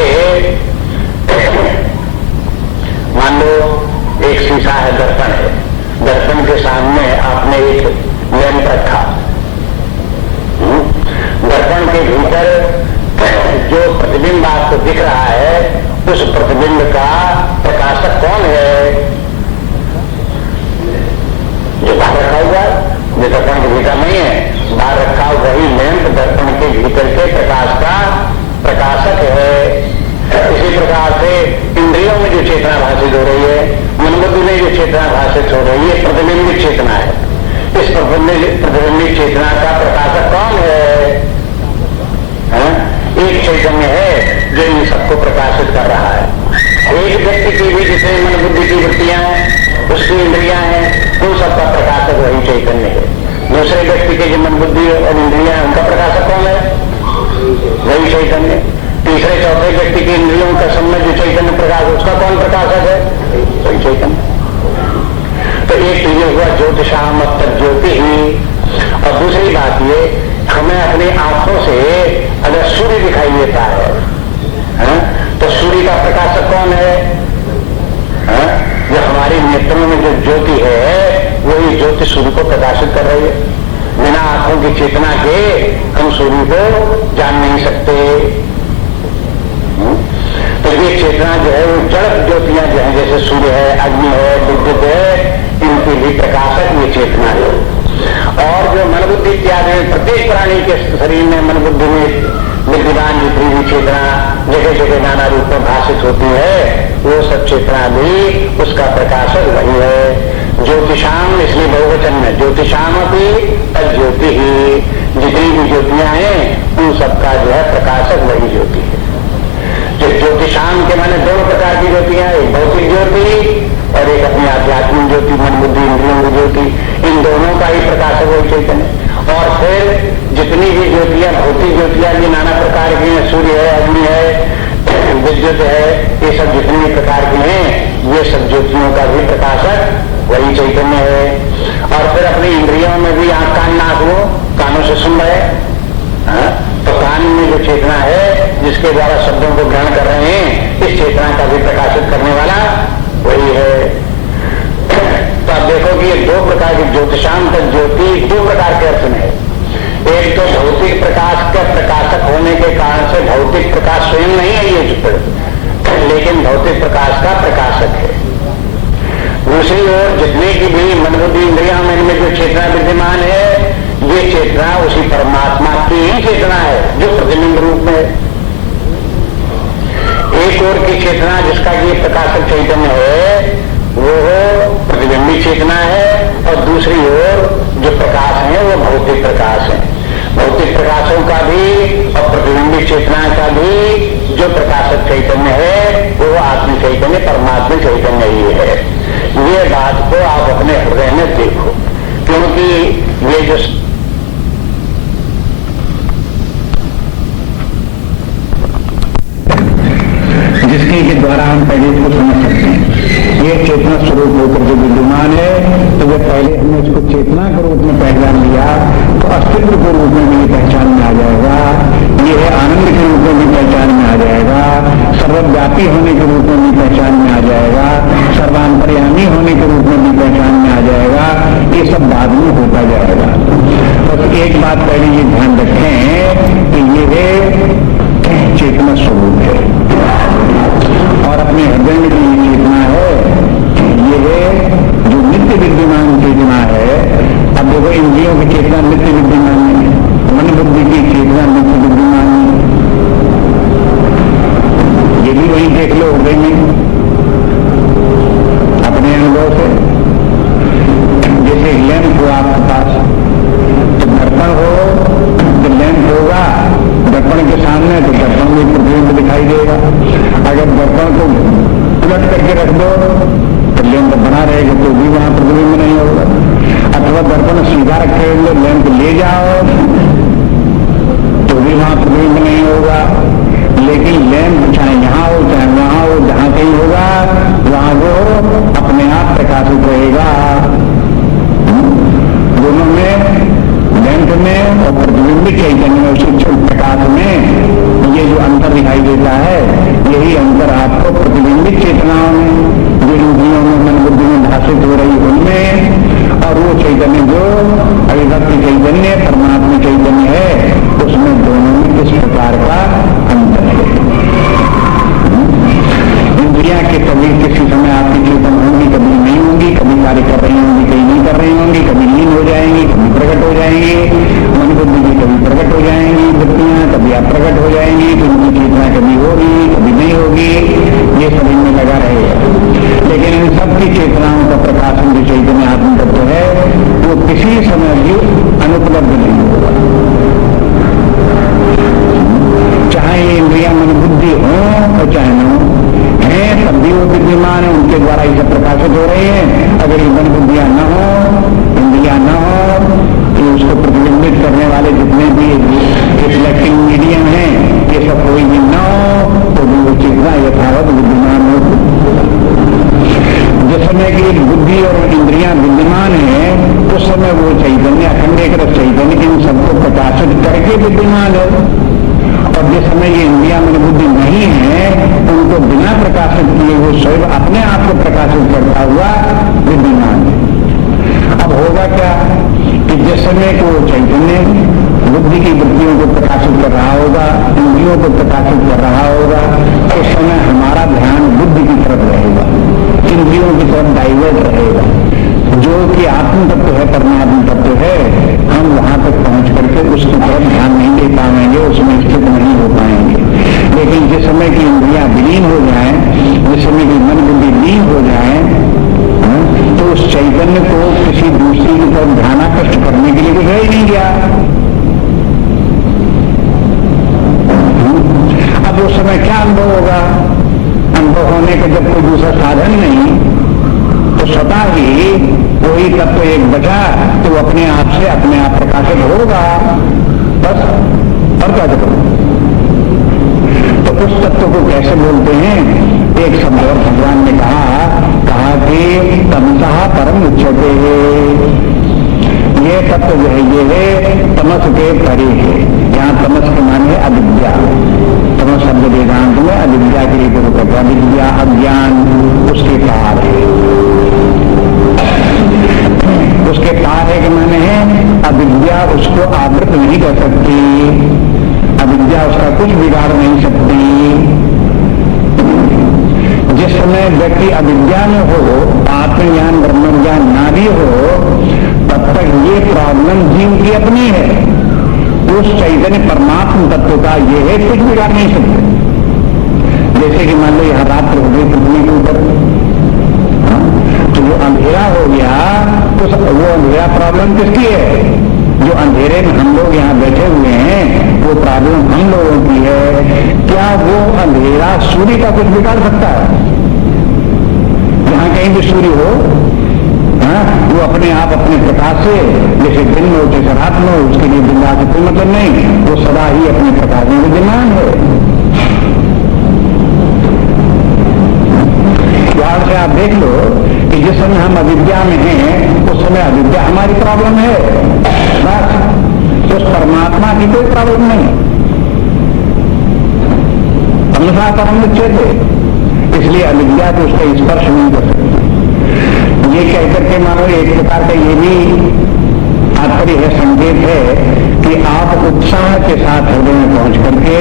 मान लो एक शीशा है, दर्पण है, दर्पण के सामने आपने एक लैंप रखा, दर्पण के भीतर जो प्रतिबिंब आपको दिख रहा है उस प्रतिबिंब का प्रकाशक कौन है, जो बाहर रखा हुआ जो दर्पण के भीतर नहीं है, बाहर रखा वही लैंप दर्पण के भीतर के प्रकाश का प्रकाशक है। इसी प्रकार से इंद्रियों में जो चेतना भाषित हो रही है, मनोबुद्धि में जो चेतना भाषित हो रही है, प्रतिबिंबित चेतना है। इस प्रतिबिंबित चेतना का प्रकाशक कौन है? एक चैतन्य है जो इन सबको प्रकाशित कर रहा है। एक व्यक्ति की भी जितने मन बुद्धि की वृत्तियां हैं, उसकी इंद्रियां हैं, उन सबका प्रकाशक वही चैतन्य है। दूसरे व्यक्ति के जो मन बुद्धि और इंद्रियां हैं उनका प्रकाशक कौन है? वही चैतन्य। तीसरे चौथे व्यक्ति की इंद्रियों का समय जो चैतन्य प्रकाश, उसका कौन प्रकाशक है? वही चैतन्य। तो एक तो ये हुआ ज्योतिषाम ज्योति ही। और दूसरी बात ये, हमें अपनी आंखों से अगर सूर्य दिखाई देता है तो सूर्य का प्रकाशक कौन है? जो हमारे नेत्रों में जो ज्योति है वही ज्योति सूर्य को प्रकाशित कर रही है। बिना आंखों की चेतना के हम सूर्य को जान नहीं सकते। तो ये चेतना जो है वो जड़ ज्योतियां जो है, जैसे सूर्य है, अग्नि है, विद्युत है, इनकी भी प्रकाशक ये चेतना है। और जो मन बुद्धि इत्यादि में प्रत्येक प्राणी के शरीर में मन बुद्धि में विद्यमान जितनी भी चेतना जगह जगह नाना रूप में भाषित होती है, वो सब चेतना भी उसका प्रकाशक वही है। ज्योतिषाम, इसलिए बहुवचन में ज्योतिषाम भी ज्योति ही, जितनी भी ज्योतियां हैं उन सबका जो है प्रकाशक वही ज्योति है। जो ज्योतिषाम के माने दोनों प्रकार की ज्योतियां, एक भौतिक ज्योति और एक अपनी आध्यात्मिक ज्योति, मन बुद्धि इंद्रियों की ज्योति, इन दोनों का ही प्रकाशक वही चैतन्य। और फिर जितनी भी ज्योतियां, भौतिक ज्योतियां भी नाना प्रकार की हैं, सूर्य है, अग्नि है, विद्युत है, ये सब जितनी भी प्रकार की हैं, ये सब ज्योतियों का भी प्रकाशक वही चैतन्य है। और फिर अपनी इंद्रियों में भी आंख कान नाक हो, कानों से सुन रहे, तो कान में जो चेतना है जिसके द्वारा शब्दों को ग्रहण कर रहे हैं, इस चेतना का भी प्रकाशित करने वाला वही है। तो आप देखो कि ये दो प्रकार की ज्योतिषाम तक ज्योति दो प्रकार के अर्थ में है। एक तो भौतिक प्रकाश का प्रकाशक होने के कारण से भौतिक प्रकाश स्वयं नहीं है ये चित्र, लेकिन भौतिक प्रकाश का प्रकाशक है। दूसरी ओर जितने की भी मन बुद्धि इंद्रियों में इनमें जो चेतना विद्यमान है, ये चेतना उसी परमात्मा की ही चेतना है जो प्रतिबिंब रूप में। एक ओर की चेतना जिसका ये प्रकाशक चैतन्य है वो प्रतिबिंबी चेतना है, और दूसरी ओर जो प्रकाश है वो भौतिक प्रकाश है। भौतिक प्रकाशों का भी और प्रतिबिंबी चेतना का भी जो प्रकाशक चैतन्य है वो आत्म चैतन्य परमात्मा चैतन्य ही है। ये बात को आप अपने हृदय में देखो, क्योंकि ये जो जिसके के द्वारा हम पहले इसको समझ सकते हैं, ये चेतना स्वरूप होकर जो विद्यमान है, तो जब पहले हमने इसको चेतना के रूप में पहचान लिया तो अस्तित्व के रूप में भी पहचान में आ जाएगा, ये है आनंद के रूप में भी पहचान में आ जाएगा, सर्वव्यापी होने के रूप में भी पहचान में आ जाएगा, सर्वांतर्यामी होने के रूप में भी पहचान में आ जाएगा। ये सब बाद में होता जाएगा। बस एक बात पहले ये ध्यान रखें कि ये चेतना स्वरूप है और अपने हृदय में जो ये चेतना है, ये है जो नित्य विद्यमान चेतना है। अब देखो इंद्रियों की चेतना नित्य विद्यमान नहीं है, मन बुद्धि की चेतना नित्य विद्यमान नहीं है। ये भी वहीं देख लो हृदय में अपने अनुभव से। जैसे लैंप हो आपके पास, तो दर्पण हो तो लैंप होगा, दर्पण के सामने तो दर्पण में प्रतिबिंब दिखाई देगा। अगर दर्पण को उलट करके रख दो तो लैंप बना रहेगा तो भी वहां प्रतिबिंब नहीं होगा। अथवा दर्पण सीधा रखे हुए लैंप ले जाओ तो भी वहां प्रतिबिंब नहीं होगा। लेकिन लैंप चाहे यहाँ हो चाहे वहां हो, जहां कहीं होगा वहां वो अपने आप प्रकाशित रहेगा। दोनों में, लैंप में और प्रतिबिंबित चैतन्य में, शिक्षण प्रकाश में ये जो अंतर दिखाई देता है, यही अंतर आपको प्रतिबिंबित चेतनाओं में जो इंद्रियों में मन बुद्धि में भाषित हो रही उनमें, और वो चैतन्य जो अविभक्त चैतन्य परमात्मा चैतन्य है, उसमें दोनों में किस प्रकार का अंतर है। इंद्रियां के कभी किसी समय आपकी चेतन होंगी, कभी नहीं होंगी, कभी कार्य कर रही होंगी, कभी नहीं कर रही होंगी, कभी लीन हो जाएंगी, कभी प्रकट हो जाएंगी। मन बुद्धि की कभी प्रकट हो जाएंगी वृत्तियां, कभी अप्रकट हो जाएंगी, तो उनकी चेतना कभी होगी कभी नहीं होगी, ये सब इनमें लगा रहेगा। लेकिन इन सबकी चेतनाओं का प्रकाशन जो चैतन्य आत्म तत्व है वो किसी समय भी अनुपलब्ध नहीं होगा। चाहे ये इंद्रिया मन बुद्धि हो और चाहे न हो, है तब भी वो विद्यमान है, उनके द्वारा ये सब प्रकाशित हो रहे हैं। अगर ये मन बुद्धियां न हो, इंद्रिया न हो, तो उसको प्रतिबिंबित करने वाले जितने भी रिफ्लेक्टिंग मीडियम हैं, ये सब कोई भी न हो तो भी वो चेतना यथावत विद्यमान हो। जिस समय की बुद्धि और इंद्रियां विद्यमान है उस समय वो चैतन्य अखंड एक रस चैतन्य इन सबको प्रकाशित करके विद्यमान है। और जिस समय ये इंद्रिया मन बुद्धि नहीं है उनको बिना प्रकाशित किए वो स्वयं अपने आप को प्रकाशित करता हुआ विद्यमान है। अब होगा क्या कि जिस समय को चैतन्य बुद्धि की वृत्तियों को प्रकाशित कर रहा होगा, इंद्रियों को प्रकाशित कर रहा होगा, उस समय हमारा ध्यान बुद्धि की तरफ रहेगा, इंद्रियों की तरफ डाइवर्ट रहेगा। जो कि आत्म तत्व है, परमात्म तत्व है, हम वहां तक पहुंच करके उसकी तरफ ध्यान नहीं दे पाएंगे, उसमें स्थित नहीं हो पाएंगे। लेकिन जिस समय की इंद्रियां विलीन हो जाएं, जिस समय की मन बुद्धि लीन हो जाए, तो उस चैतन्य को किसी दूसरी की तरफ ध्यानाकर्षण करने के लिए कुछ रह ही नहीं गया। अब उस समय क्या अनुभव होगा? अनुभव होने का जब कोई दूसरा साधन नहीं, तो स्वतः ही कोई तत्व एक बचा तो अपने आप से अपने आप प्रकाशित होगा, बस। और क्या करो? तो उस तत्व को कैसे बोलते हैं? एक शब्द और भगवान ने कहा कि तमसा परम उच्चते, ये तत्व जो है ये है तमस के परे है। यहाँ तमस के माने अविद्या, तमस शब्द वेदांत में अविद्या के लिए प्रयोग करते हैं। अविद्या अज्ञान उसके पार है, उसके पार है के माने है अविद्या उसको आवृत नहीं कर सकती, अविद्या उसका कुछ बिगाड़ नहीं सकती। जिस समय व्यक्ति अविद्या में हो, आत्मज्ञान ब्रह्म ज्ञान ना भी हो, तब तक ये प्रॉब्लम जीव की अपनी है। उस चैतन्य परमात्म तत्व का ये है, कुछ बिगाड़ नहीं सकते। जैसे कि मान लो यह रात्र हो गई पृथ्वी के ऊपर, तो जो अंधेरा हो गया तो वो अंधेरा प्रॉब्लम किसकी है? जो अंधेरे में हम लोग यहाँ बैठे हुए हैं वो प्रॉब्लम हम लोगों की है। क्या वो अंधेरा सूर्य का कुछ बिगाड़ सकता है? जहाँ कहीं भी सूर्य हो, वो अपने आप अपने प्रकाश से, जैसे दिन में हो जैसे रात में हो, उसके लिए दिन रात कोई मतलब नहीं, वो सदा ही अपने प्रकाश में विद्यमान है। ध्यान से आप देख लो कि जिस समय हम अविद्या में हैं उस समय अविद्या हमारी प्रॉब्लम है, बस। उस परमात्मा की कोई प्रॉब्लम नहीं। तमसा परम उच्चते, इसलिए अविद्या को उसका स्पर्श नहीं कर सकती। ये कहकर के मानो एक प्रकार का ये भी तात्पर्य है, संकेत है कि आप उत्साह के साथ हृदय में पहुंच करके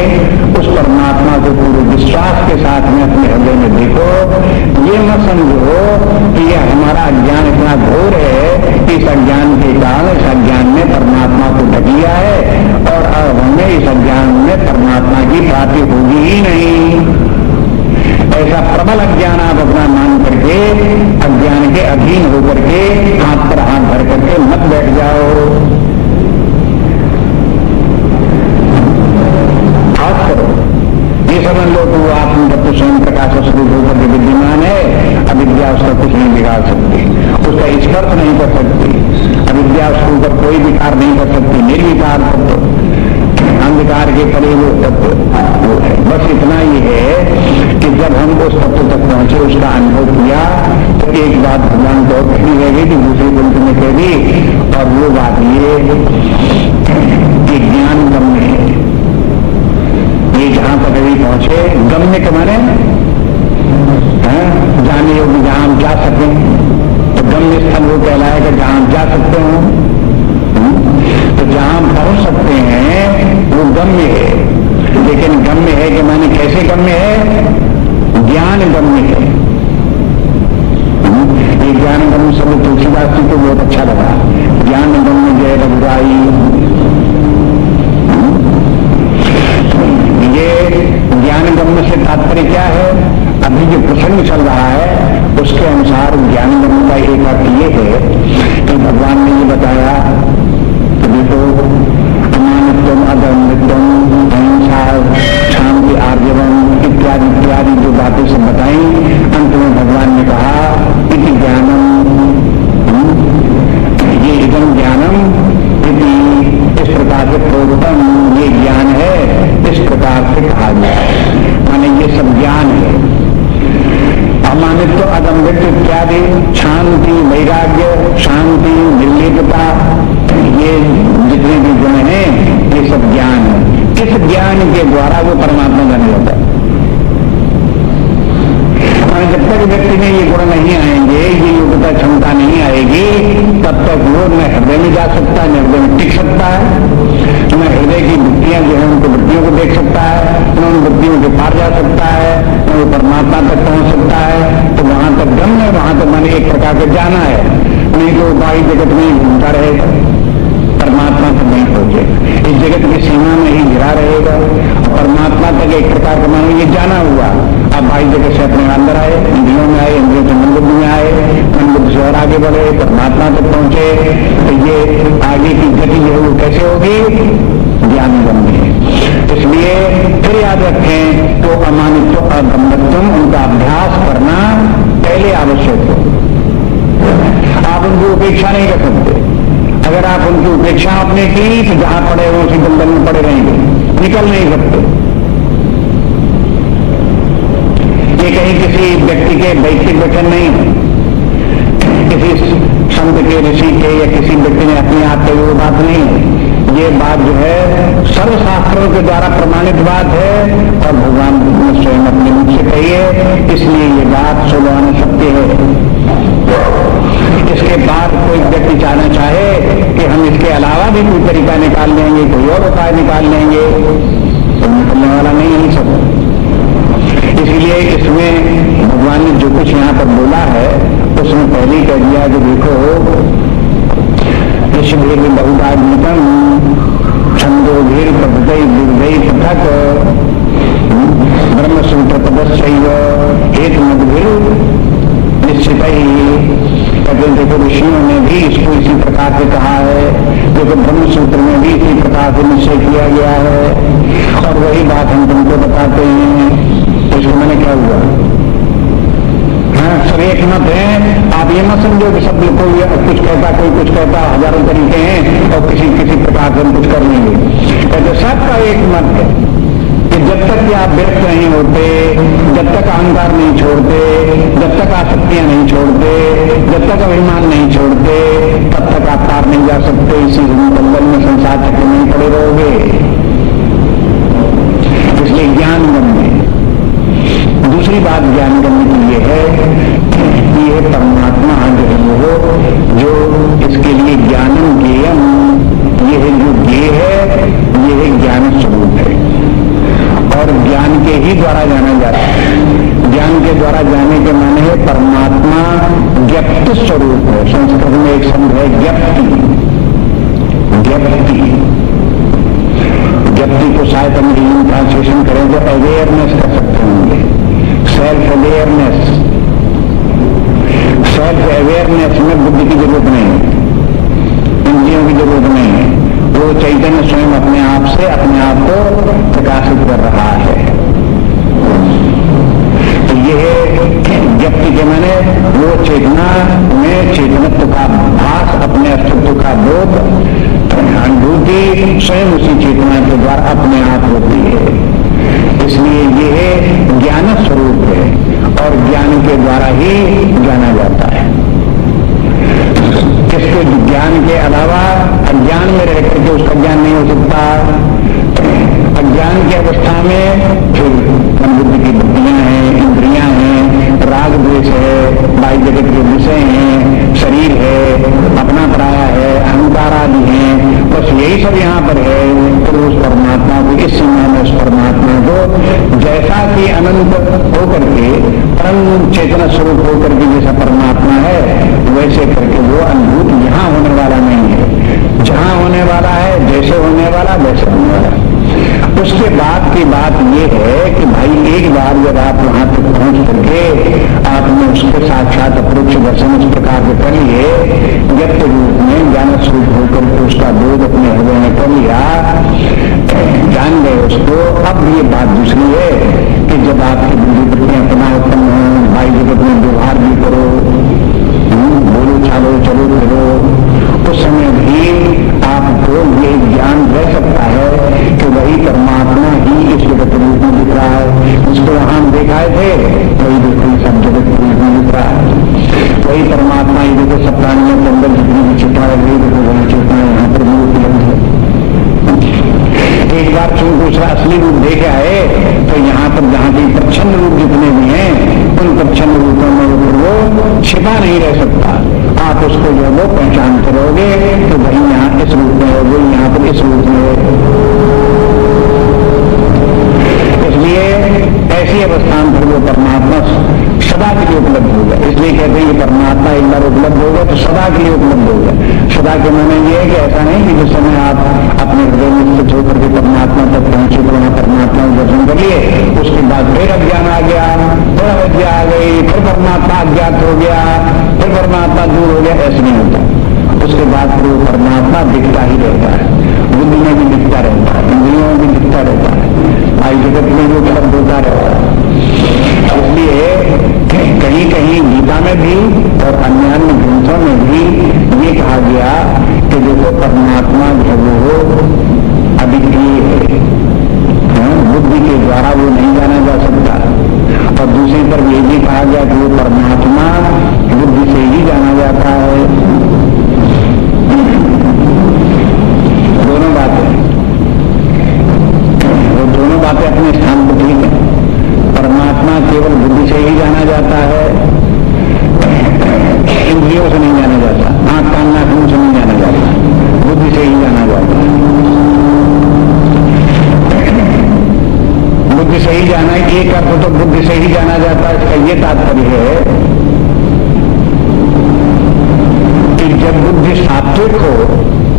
उस परमात्मा को पूरे विश्वास के साथ में अपने हृदय में देखो। ये मत समझो कि यह हमारा अज्ञान इतना घोर है कि इस अज्ञान के कारण इस अज्ञान ने परमात्मा को ढक लिया है और अब हमें इस अज्ञान में परमात्मा की प्राप्ति होगी ही नहीं। ऐसा प्रबल अज्ञान आप अपना मान करके अज्ञान के अधीन होकर के हाथ पर हाथ धर करके मत बैठ जाओ। हाथ करो, ये समझ लो कि वो आत्म तत्व स्वयं प्रकाश स्वरूप होकर के विद्यमान है। अविद्या उसका कुछ नहीं बिगाड़ सकती, उसका स्पर्श नहीं कर सकती। अविद्या उसके ऊपर कोई विकार नहीं कर सकती। निर्विकार तत्व, अंधकार के परे वो तत्व वो है। बस इतना ही है कि जब हम उस तत्व तक पहुंचे, उसका अनुभव किया, तो एक बात भगवान को कही रह गई थी, दूसरी ग्रंथ में कह दी, और वो बात ये कि ज्ञान गम्य है। ये जहां तक अभी पहुंचे, गम्य के माने जाने योग्य, जहां हम जा सकें, तो गम्य स्थल वो कहलाएगा जहां हम जा सकते हो। तो जहां हम पहुंच सकते हैं वो गम्य है। लेकिन गम्य है कि माने कैसे गम्य है? ज्ञान गम्य है। ये ज्ञान गम्य शब्द तुलसीदास जी को बहुत अच्छा लगा। ज्ञान गम्य जय रघुराई, ये ज्ञान गम्य से तात्पर्य क्या है? अभी जो प्रसंग चल रहा है उसके अनुसार ज्ञान गम्य का एक अर्थ ये है कि भगवान ने ये बताया कि देखो अमानित्वम अदम्भित्वम अहिंसा शांति आर्जवम इत्यादि इत्यादि जो बातें सब बताई, अंत में भगवान ने कहा इति ज्ञानम, ये इदम ज्ञानम इति, इस प्रकार से प्रोक्तम, ये ज्ञान है, इस प्रकार से कहा गया है। माने ये सब ज्ञान है। अमानित्व अदम्भित्व इत्यादि, शांति वैराग्य, शांति निर्लिप्तता, ये जितने भी गुण हैं ये सब ज्ञान है। इस ज्ञान के द्वारा वो परमात्मा जाने होता है। जब तक व्यक्ति में ये गुण नहीं आएंगे, ये योग्यता क्षमता नहीं आएगी, तब तक वो न हृदय में जा सकता है, न हृदय में टिक सकता है, न हृदय की वृत्तियां जो है उनको वृत्तियों को देख सकता है, न उन वृत्तियों के पार जा सकता है, न वो परमात्मा तक पहुंच सकता है। तो वहां तक गम है, वहां तक मैंने एक प्रकार से जाना है, नहीं तो बाई जगत में ही घूमता रहेगा, परमात्मा तक नहीं पहुंचेगा, इस जगत की सीमा में ही घिरा रहेगा। परमात्मा तक एक प्रकार का मानो ये जाना हुआ, अब भाई जगत से अपने अंदर आए, इंद्रियों में आए, इंद्रियों से मन बुद्धि में आए, मन बुद्धि से और आगे बढ़े, परमात्मा तक पहुंचे। तो ये आगे की गति जो है वो कैसे होगी? ज्ञान गम में। इसलिए फिर याद रखें तो अमानित्व अगम्यत्व उनका अभ्यास करना पहले आवश्यक हो। आप उनकी उपेक्षा नहीं कर सकते। अगर आप उनकी उपेक्षा आपने की तो जहां पड़े हो उसी दलदल में पड़े रहेंगे, निकल नहीं सकते। ये कहीं किसी व्यक्ति के वैयक्तिक वचन नहीं है, किसी संत के, ऋषि के या किसी व्यक्ति ने अपने आप कही वो बात नहीं है। ये बात जो है सर्वशास्त्रों के द्वारा प्रमाणित बात है और भगवान ने स्वयं अपने मुख से कही है, इसलिए ये बात सुलझाना सत्य है। इसके बाद कोई व्यक्ति चाहना चाहे कि हम इसके अलावा भी कोई तरीका निकाल लेंगे, कोई और उपाय निकाल लेंगे, तो निकलने वाला नहीं है सब। इसलिए इसमें भगवान ने जो कुछ यहाँ पर बोला है उसमें पहले ही कह दिया कि देखो ऋषिभीर बहुदात्मिकम छंदोभीर प्रभुदय दुर्दय पृथक ब्रह्मसूत्र पदस्यैव हेतु मदभिर निश्चित ही। कहते देखो ऋषियों ने भी इसको इसी प्रकार से कहा है, देखो ब्रह्मसूत्र में भी इसी प्रकार से निश्चय किया गया है और वही बात हम तुमको बताते हैं। इसको मैंने क्या हुआ? हाँ, सब एक मत है। आप ये मत समझो कि सब कोई कुछ कहता, कोई कुछ कहता, हजारों तरीके हैं और किसी किसी प्रकार से हम कुछ कर लेंगे। कहते सबका एक मत है कि जब तक कि आप व्यक्त नहीं होते, जब तक अहंकार नहीं छोड़ते, जब तक आसक्तियां नहीं छोड़ते, जब तक अभिमान नहीं छोड़ते, तब तक आप पार नहीं जा सकते। इसी दलदल में संसार चक्र में पड़े रहोगे। इसलिए ज्ञान गम्य। दूसरी बात ज्ञान गम्य की ये है कि ये परमात्मा जो है वो जो इसके लिए ज्ञानम ज्ञेयम, ये है जो ज्ञेय है, ये है ज्ञान स्वरूप है और ज्ञान के ही द्वारा जाना जाता है। ज्ञान के द्वारा जाने के माने है परमात्मा ज्ञप्त स्वरूप है। संस्कृत में एक शब्द है ज्ञप्ति। ज्ञप्ति ज्ञप्ति को शायद हम हिंदी ट्रांसलेशन करें तो अवेयरनेस कर सकते होंगे। Self awareness. सेल्फ अवेयरनेस में बुद्धि की जरूरत नहीं है, इंद्रियों की जरूरत नहीं है। वो चैतन्य स्वयं अपने आप से अपने आप को प्रकाशित कर रहा है। तो ये व्यक्ति के मैंने वो चेतना में चेतनत्व का भास, अपने अस्तित्व का बोध, अनुभूति स्वयं उसी चेतना के द्वारा अपने आप होती है। इसलिए ये ज्ञान स्वरूप है और ज्ञान के द्वारा ही जाना जाता है। किसको ज्ञान के अलावा अज्ञान में रह करके उसका ज्ञान नहीं हो सकता। अज्ञान की अवस्था में फिर मन बुद्धि की बुद्धियां हैं, इंद्रियां हैं, राग द्वेष है, बाह्य जगत के विषय हैं, शरीर है, अपना पराया है, अहंकार आदि हैं, बस यही सब यहाँ पर है। फिर उस परमात्मा को इस सीमा में उस परमात्मा को जैसा कि अनंत होकर के परम चेतना स्वरूप होकर के जैसा परमात्मा है वैसे करके वो अनुभूत यहाँ होने वाला नहीं है। जहाँ होने वाला है, जैसे होने वाला वैसे होने वाला। उसके बाद की बात यह है कि भाई एक बार जब आप वहां तक पहुंच करके आपने उसके साक्षात अप्रोक्ष दर्शन इस प्रकार से कर लिए, व्यक्त रूप में ज्ञान स्वरूप होकर के उसका बोध अपने हृदय में कर लिया, जान गए उसको। अब ये बात दूसरी है कि जब आपकी बुद्धि वृत्तियां पुनः उत्पन्न हो, भाई जगत में व्यवहार भी करो, बोलो चालो चलो फिरो, उस समय भी आपको ये ज्ञान रह सकता है कि वही परमात्मा ही इस जगत रूप में दिख रहा है। जिसको वहां दिखाए थे वही देखो सब जगत रूप में दिख रहा है। वही परमात्मा ही देखो सब प्राणियों के अंदर जितनी भी छिपा है वही देखो वही छिपा है, यहाँ पर भी उपलब्ध है। एक बार चूंकि उसका असली रूप देख आए तो यहाँ पर जहाँ की प्रच्छन्न रूप जितने भी हैं उन प्रच्छन्न रूपों में वो छिपा नहीं रह सकता। आप उसको जो वो पहचानते इस रूप में है, वो यहाँ पर इस रूप में है। इसलिए ऐसी अवस्थान पर वो परमात्मा सदा के लिए उपलब्ध होगा। इसलिए कहते हैं कि परमात्मा एक बार उपलब्ध होगा तो सदा के लिए उपलब्ध होगा। सदा के माने ये है कि ऐसा नहीं कि जिस समय आप अपने हृदय में स्थित होकर के परमात्मा तक पहुंचे तो वहां परमात्मा को दर्शन कर लिए, उसके बाद फिर अज्ञान आ गया, फिर अविद्या आ गई, फिर परमात्मा अज्ञात हो गया, फिर परमात्मा दूर हो गया, ऐसे नहीं होता। उसके बाद फिर वो परमात्मा दिखता ही रहता है, बुद्धि में भी दिखता रहता है, इंद्रियों में भी दिखता रहता है, आई जगत में भी उपलब्ध होता रहता है। इसलिए कहीं कहीं गीता में भी और अन्य अन्य ग्रंथों में भी ये कहा गया कि देखो परमात्मा जो वो अद्वितीय है, बुद्धि के द्वारा वो नहीं जाना जा सकता। और दूसरी तरफ ये भी कहा गया कि वो परमात्मा बुद्धि से ही जाना जाता है। दोनों बातें, वो दोनों बातें अपने स्थान पर ठीक है। परमात्मा केवल बुद्धि से ही जाना जाता है, इंद्रियों से नहीं जाना जाता, आंख कान नाक मुंह से नहीं जाना जाता, बुद्धि से ही जाना जाता है। बुद्धि से ही जाना, एक अर्थ तो बुद्धि से ही जाना जाता है, इसका ये तात्पर्य है कि जब बुद्धि सात्विक हो,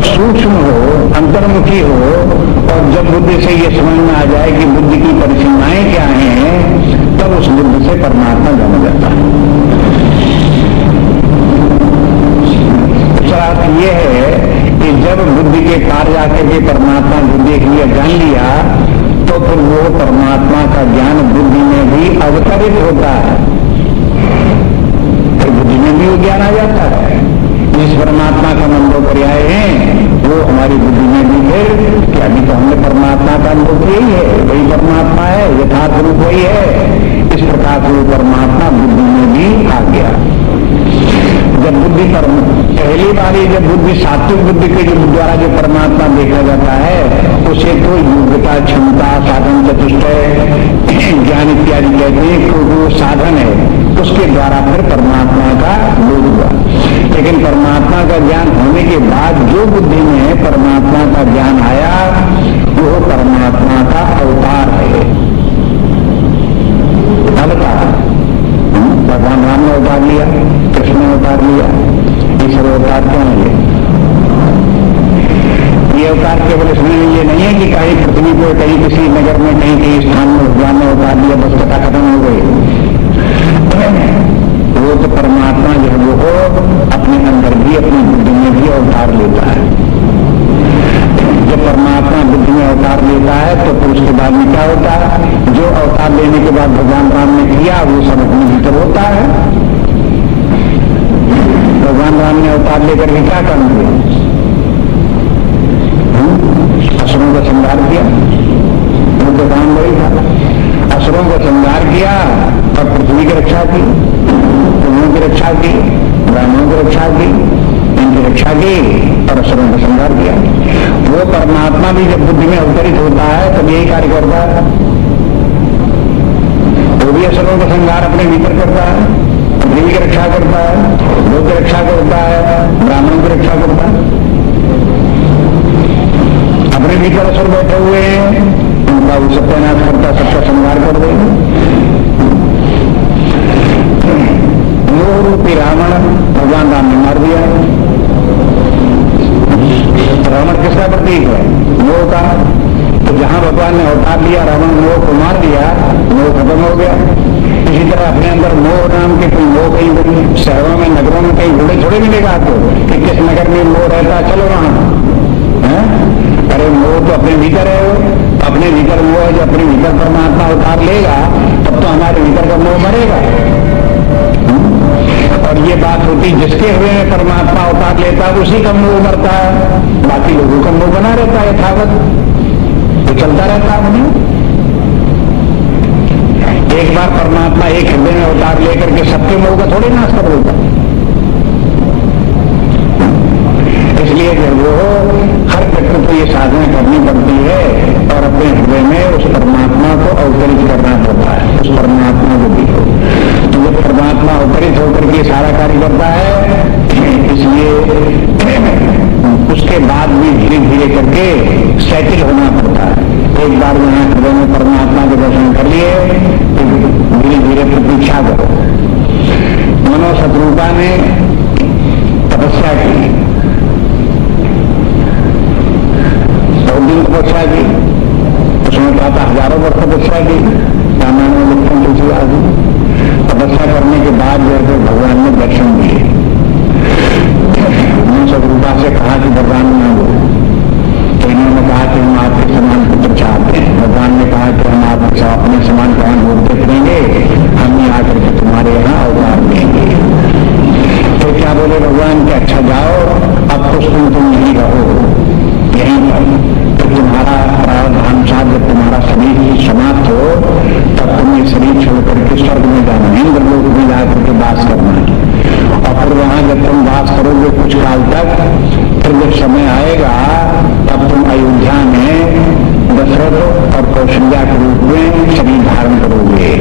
सूक्ष्म हो, अंतर्मुखी हो, और जब बुद्धि से ये समझ में आ जाए कि बुद्धि की परिसीमाएं क्या हैं, तब उस बुद्धि से परमात्मा जाना जाता है। दूसरा अर्थ यह है कि जब बुद्धि के पार जाकर के परमात्मा को देख लिया, जान लिया, तो फिर वो परमात्मा का ज्ञान बुद्धि में भी अवतरित होता है, फिर बुद्धि में भी वो ज्ञान आ जाता है। जिस परमात्मा का हम लोग पर्याय हैं वो हमारी बुद्धि में भी है कि अभी तो हमने परमात्मा का अनुभव किया ही है, वही परमात्मा है, यथार्थ रूप वही है। इस प्रकार से वो परमात्मा बुद्धि में भी आ गया। जब बुद्धि पर पहली बारी जब बुद्धि सात्विक बुद्धि के द्वारा जो परमात्मा देखा जाता है, उसे तो योग्यता, क्षमता, साधन, चतुष्टय, ज्ञान इत्यादि कहते हैं, क्योंकि वो साधन है, उसके द्वारा फिर परमात्मा का बोध हुआ। लेकिन परमात्मा का ज्ञान होने के बाद जो बुद्धि में परमात्मा का ज्ञान आया, वो परमात्मा का अवतार है, अवतार। भगवान राम ने अवतार लिया, कृष्ण ने अवतार लिया, ईश्वर अवतार क्यों है? ये अवतार केवल इसमें ये नहीं है कि कहीं पृथ्वी पर, कहीं किसी नगर में, कहीं स्थान में भगवान ने अवतार लिया, बस कथा खत्म हो गई। वो तो परमात्मा जो है वो अपने अंदर भी, अपनी बुद्धि में भी अवतार लेता है। जब परमात्मा बुद्धि में अवतार लेता है तो फिर उसके बाद में क्या होता है? जो अवतार लेने के बाद भगवान राम ने किया वो सब अपने भीतर होता है। भगवान राम ने अवतार लेकर के क्या काम किया? असुरों का संहार किया, वो तो काम वही था। असुरों का संहार किया और पृथ्वी की रक्षा की, तुमों की रक्षा की, ब्राह्मणों की रक्षा की, इनकी रक्षा की और असुरों का संहार किया। वो परमात्मा भी जब बुद्धि में अवतरित होता है तब यही कार्य करता है। वो भी असुरों का संहार अपने भीतर करता है, पृथ्वी की रक्षा करता है, लोक की रक्षा करता है, ब्राह्मणों की रक्षा करता है। अपने भीतर असुर बैठे हुए हैं, उनका वो सत्यानाश करता, सबका संहार कर देगा। मोह रूपी रावण भगवान राम ने मार दिया। रावण किसका प्रतीक है? मोह का। तो जहां भगवान ने अवतार लिया, रावण मोह को मार दिया, मोह खत्म हो गया। इसी तरह अपने अंदर मोह नाम के कोई मोह कहीं शहरों में, नगरों में कहीं घोड़े थोड़े मिलेगा आपको कि किस नगर में मोह रहता, चलो वहां। अरे मोह तो अपने भीतर है, वो अपने भीतर मोह है। जब अपने भीतर परमात्मा अवतार लेगा तब तो हमारे भीतर का मोह मरेगा। और ये बात होती जिसके हृदय में परमात्मा अवतार लेता है उसी का मोह मरता है, बाकी लोगों का मोह बना रहता है, यथावत तो चलता रहता है। एक बार परमात्मा एक हृदय में अवतार लेकर के सबके मोह का थोड़े नाश कर देता। इसलिए जब वो हर व्यक्ति को ये साधना करनी पड़ती है और अपने हृदय में उस परमात्मा को अवतरित करना पड़ता है, उस परमात्मा को देखो। तो जब परमात्मा अवतरित होकर के सारा कार्य करता है, इसलिए उसके बाद भी धीरे धीरे करके सेटल होना पड़ता है। एक बार यहाँ हृदय में परमात्मा के दर्शन कर लिए तो धीरे धीरे प्रतीक्षा करो। मनो शत्रुपा ने तपस्या की, बहुत दिन तपस्या की, उसमें कहा था हजारों वर्ष तपस्या की, रामायण में लिखते हैं तुलसीदास जी। तपस्या करने के बाद जो है भगवान ने दर्शन दिए। उन्होंने शत्रुपा से कहा कि वरदान मांगो, तो इन्होंने कहा कि हम आपके समान पुत्र चाहते हैं। भगवान ने कहा कि हम आपके अपने समान कौन बोलते फिरेंगे, हम ही आकर के तुम्हारे यहाँ अवतार देंगे। तो क्या बोले भगवान कि अच्छा जाओ, अब कुछ तुम यहीं रहो, यहीं पर तो तुम्हारा प्रावधान साथ जब तुम्हारा शरीर ही समाप्त हो तब तुम ये शरीर छोड़ करके स्वर्ग में जाना, इंद्र लोक में जाकर के वास करना है। और फिर वहां जब तुम वास करोगे कुछ काल तक, फिर जब समय आएगा तब तुम अयोध्या में दशरथ और कौशल्या के रूप में शरीर धारण करोगे।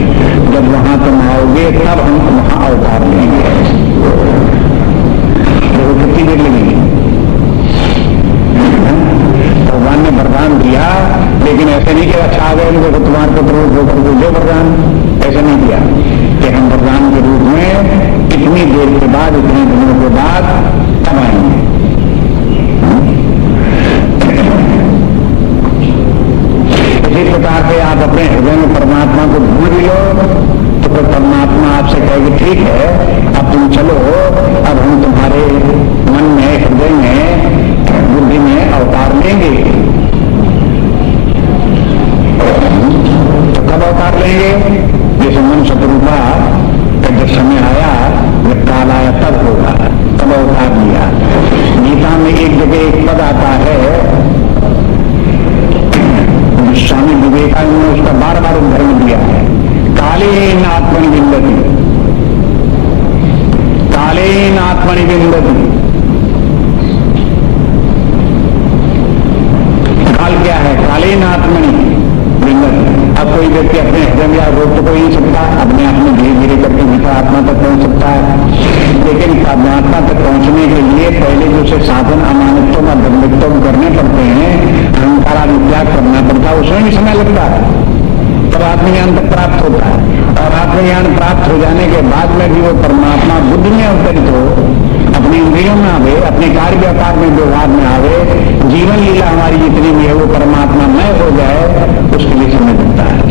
जब वहां तुम आओगे तब हम वहां अवतार लेंगे। तो कितनी देर लगेगी? भगवान ने वरदान दिया, लेकिन ऐसे नहीं कि अच्छा आ गए उनको तुम्हारे पुत्र रूप होकर के जो वरदान, ऐसा नहीं दिया कि हम वरदान के रूप में इतनी देर के बाद, इतने दिनों के बाद तब आएंगे। इसी प्रकार से आप अपने हृदय में परमात्मा को ढूंढ लो तो फिर परमात्मा आपसे कहेगी ठीक है अब तुम चलो, अब हम तुम्हारे मन में, हृदय में, बुद्धि में अवतार लेंगे। तो कब अवतार लेंगे? जैसे मन शत्रुपा का जब समय आया, जब काल आया तब होगा, तब अवतार लिया। गीता में एक जगह एक पद आता है, स्वामी विवेकानंद ने उसका बार बार उदाहरण दिया है, कालेन आत्मनि विन्दति, कालेन आत्मनि विन्दति। काल क्या है? कालेन आत्मनि विन्दति। अब कोई व्यक्ति अपने हृदय में रोक तो कोई नहीं सकता, अपने आप में धीरे धीरे करके भीतर आत्मा तक पहुंच सकता है, लेकिन परमात्मा तक पहुंचने के लिए पहले जो से साधन अमानित्व और दंडित्व करने पड़ते हैं, अहंकार त्याग करना पड़ता है, उसमें भी समय लगता है, तब आत्मज्ञान तक प्राप्त होता है। और आत्मज्ञान प्राप्त हो जाने के बाद में भी वो परमात्मा बुद्धि में अवतरित हो, अपनी इंद्रियों में आवे, अपने कार्य व्यापार में व्यवहार में आवे, जीवन लीला हमारी जितनी भी है वो परमात्मा मय हो जाए, उसके लिए समय लगता है।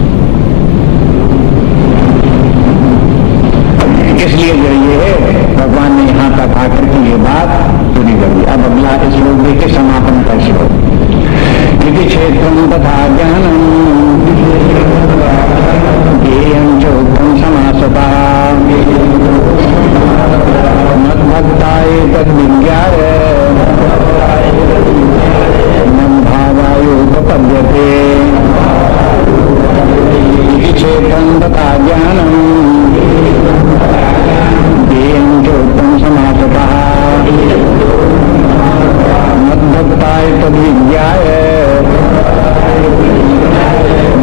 इसलिए जो ये भगवान ने यहाँ तक आकर के ये बात पूरी कर दी। अब अगला श्लोक देखिए, समापन का श्लोक। यदि क्षेत्रम तथा ज्ञानम ज्ञेयं चोक्तं समासतः मद्भक्ताय तद्विज्ञाय मद्भावायोपपद्यते। यदि क्षेत्रं तथा ज्ञानम ज्ञेयं चोक्तं समासतः मद्भक्ताय तद्विज्ञाय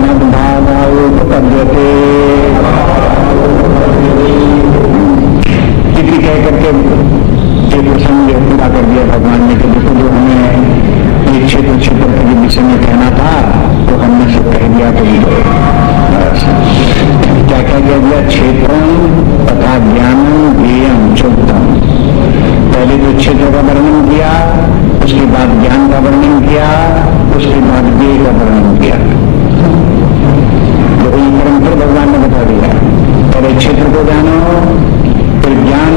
मद्भावायोपपद्यते। इसी कह करके एक प्रसंग पूरा कर दिया भगवान ने कि देखो जो हमें ये क्षेत्र क्षेत्र के विषय में कहना था तो हमने सब कह दिया। तो क्या क्या कह दिया? क्षेत्रम तथा ज्ञानम ज्ञेयं चोक्तम। पहले तो क्षेत्र का वर्णन किया, उसके बाद ज्ञान का वर्णन किया, उसके बाद ज्ञेय का वर्णन किया। तो ये परंपरा भगवान ने बता दिया। पहले क्षेत्र को जानो, फिर ज्ञान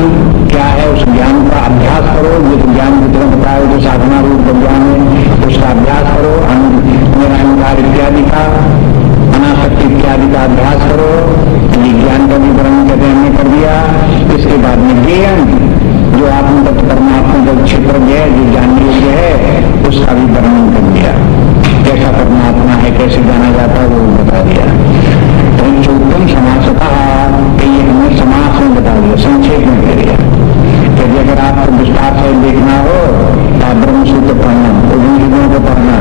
क्या है, उस ज्ञान का अभ्यास करो। जिस ज्ञान जितना बताया जो साधना रूप ज्ञान है उसका अभ्यास करो, निरहंकार इत्यादि का, अनासक्ति इत्यादि का अभ्यास करो। ये ज्ञान का भी वर्णन कहते हमने कर दिया। इसके बाद में ज्ञेयं, जो आत्म तत्व परमात्मा का क्षेत्र है, जो जानने योग्य है, उसका भी वर्णन कर दिया। कैसा परमात्मा है, कैसे जाना जाता है, वो बता दिया। तो चौथम समासतः, ये हमने समास में बता दिया, संक्षेप में कह दिया। यदि अगर आपको विस्तार से देखना हो तो आप ब्रह्म सूत्र पढ़ना, उपनिषदों को पढ़ना,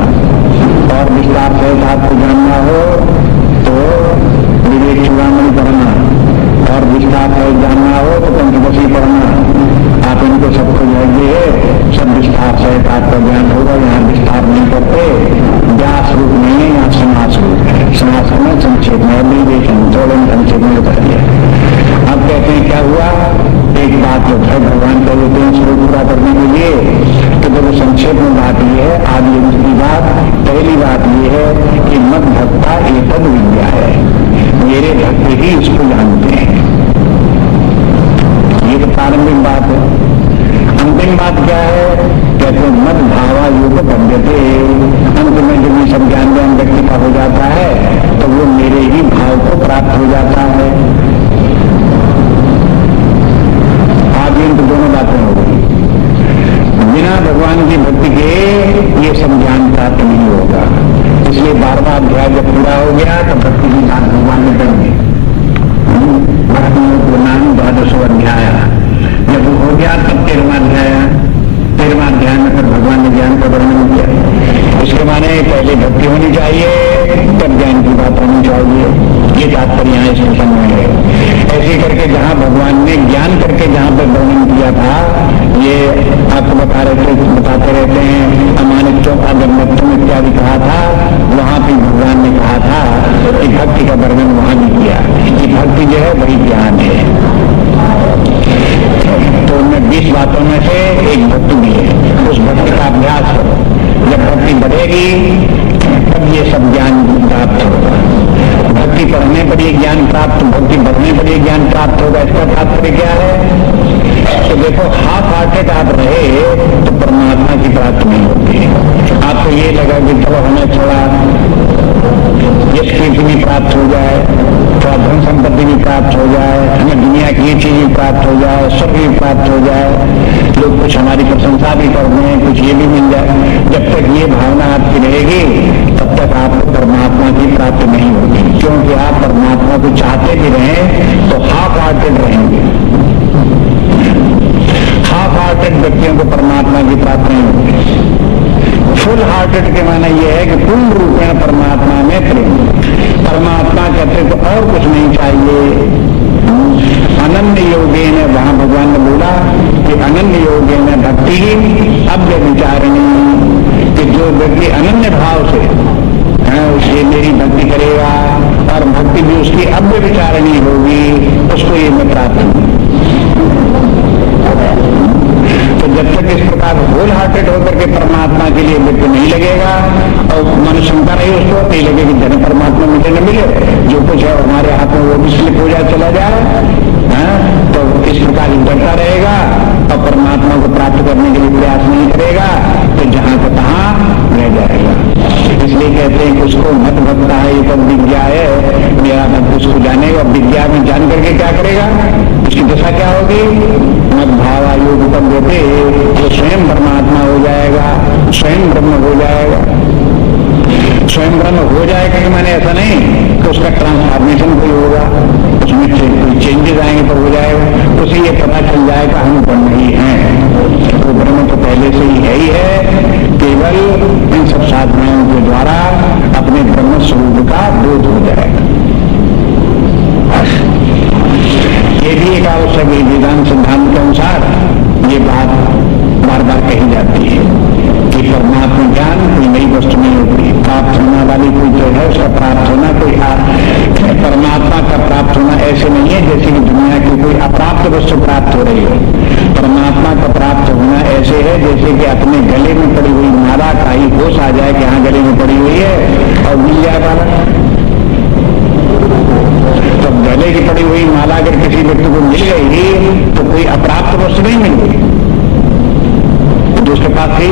और विस्तार से आपको जानना हो तो विवेक चूड़ामणि पढ़ना, और विस्तार से जानना हो तो पंचदशी पढ़ना। आप इनको सबको जाएंगे, सब विस्तार से आपका ज्ञान करेंगे तो देखो संक्षेप में बात यह है, आदि की बात, पहली बात यह है कि मत भक्ता एतद विद्या है, मेरे भक्त ही इसको जानते हैं। ये तो प्रारंभिक बात है। अंतिम बात क्या है? कहते हैं मत भावा योग बंधते, अंत में जब ये सब ज्ञान व्यक्ति का हो जाता है तो वो मेरे ही भाव को प्राप्त हो जाता है। आदि अंत दोनों बातें हो गई। बिना भगवान की भक्ति के ये सब ज्ञान प्राप्त नहीं होगा। इसलिए 12वां अध्याय जब पूरा हो गया तो भक्ति की बात भगवान ने कर दी। नाम 12वां अध्याय जब वो हो गया तब 13वां अध्याय में फिर भगवान ने ज्ञान का वर्णन किया। उसके माने पहले भक्ति होनी चाहिए, तब ज्ञान की बात होनी चाहिए। ये तात्पर्य यहाँ इस प्रसंग में है। ऐसे करके जहाँ भगवान ने ज्ञान करके जहाँ पर वर्णन किया था, ये आपको बताते रहते हैं, अमानित्वम अगम्यत्वम इत्यादि कहा था, वहां भी भगवान ने कहा था कि भक्ति का वर्णन वहां भी किया कि भक्ति जो है वही ज्ञान है। तो उनमें 20 बातों में से एक भक्ति भी है। उस भक्ति का अभ्यास करो, जब भक्ति बढ़ेगी तब ये सब ज्ञान प्राप्त होगा। भक्ति पढ़ने पर ये ज्ञान प्राप्त, भक्ति बढ़ने पर ये ज्ञान प्राप्त होगा। इसका तात्पर्य क्या है? तो देखो, हाफ हार्टेड आप रहे तो परमात्मा की प्राप्ति नहीं होती। आपको ये लगा कि चलो हमें थोड़ा यश कीर्ति भी प्राप्त हो जाए, थोड़ा धन संपत्ति भी प्राप्त हो जाए, हमें दुनिया की चीज भी प्राप्त हो जाए, सब भी प्राप्त हो जाए, लोग कुछ हमारी प्रशंसा भी कर दें, कुछ ये भी मिल जाए। जब तक ये भावना आपकी रहेगी तब तक आपको परमात्मा की प्राप्ति नहीं होगी। क्योंकि आप परमात्मा को चाहते भी रहें तो हाफ हार्टेड रहेंगे। हाफ हार्टेड व्यक्तियों को परमात्मा की प्राप्ति नहीं होती। फुल हार्टेड के माना यह है कि पूर्ण रूप में परमात्मा में प्रेम। परमात्मा कहते तो और कुछ नहीं चाहिए। अनन्य योगेन, वहां भगवान ने बोला कि अनन्य योगेन भक्ति अव्य विचारिणी, कि जो व्यक्ति अनन्य भाव से उससे मेरी भक्ति करेगा और भक्ति भी उसकी अव्य विचारिणी होगी, उसको ये मैं प्राप्त हूं। तो जब तक इस प्रकार होल हार्टेड होकर के परमात्मा के लिए व्यक्ति नहीं लगेगा और मनुष्य शंका नहीं, उसको नहीं लगेगी धन परमात्मा मुझे न मिले, जो कुछ है हमारे हाथ में वो भी स्लिप हो जाए, चला जाए, तो इस प्रकार डरता रहेगा और परमात्मा को प्राप्त करने के लिए प्रयास नहीं करेगा तो जहां का तहां रह जाएगा। इसलिए कहते हैं कि उसको मत भक्ता है, ये तब विद्या है, मेरा भक्त उसको जानेगा। विद्या में जान करके क्या करेगा, उसकी दशा क्या होगी? मत भावा योग तब देते, वो स्वयं परमात्मा हो जाएगा, स्वयं ब्रह्म हो जाएगा। स्वयं ब्रह्म हो जाएगा कि मैंने ऐसा नहीं कि उसका ट्रांसफॉर्मेशन कोई होगा, उसमें कोई चेंजेस आएंगे तो हो जाएगा। उसे ये पता चल जाएगा हम ब्रह्म ही हैं। तो ब्रह्म तो पहले से ही है, केवल इन सब साधनाओं के द्वारा अपने ब्रह्म स्वरूप का बोध हो जाएगा। ये भी एक आवश्यक है। वेदांत सिद्धांत के अनुसार ये बात बार बार कही जाती है कि परमात्मा ज्ञान कोई नई वस्तु नहीं होती। प्राप्त होने वाली कोई जो है उसका प्राप्त होना कोई परमात्मा का प्राप्त होना ऐसे नहीं है जैसे कि दुनिया की कोई अप्राप्त वस्तु प्राप्त हो रही है। परमात्मा का प्राप्त होना ऐसे है जैसे कि अपने गले में पड़ी हुई माला का ही होश आ जाए कि हाँ गले में पड़ी हुई है और मिल जाए माला। तो गले की पड़ी हुई माला अगर किसी व्यक्ति को मिल गई तो कोई अप्राप्त वस्तु नहीं मिल गई तो उसके पास ही।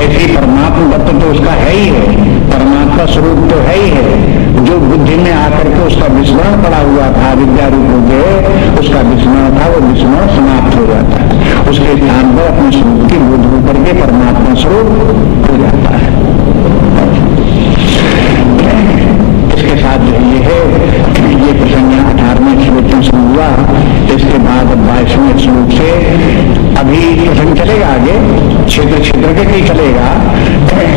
ऐसी परमात्मा तत्व तो उसका है ही है, परमात्मा स्वरूप तो है ही है। जो बुद्धि में आकर के उसका विस्मरण पड़ा हुआ था, विद्या रूप हो गए, उसका विस्मरण था, वो विस्मरण समाप्त हो जाता है। उसके स्थान पर अपने स्वरूप की बोध होकर के परमात्मा स्वरूप हो जाता है। इसके साथ जो ये है, ये प्रसंग 18वें श्लोक में शुरू हुआ। इसके बाद 22वें श्लोक से अभी प्रसंग चलेगा आगे, क्षेत्र क्षेत्र के नहीं चलेगा,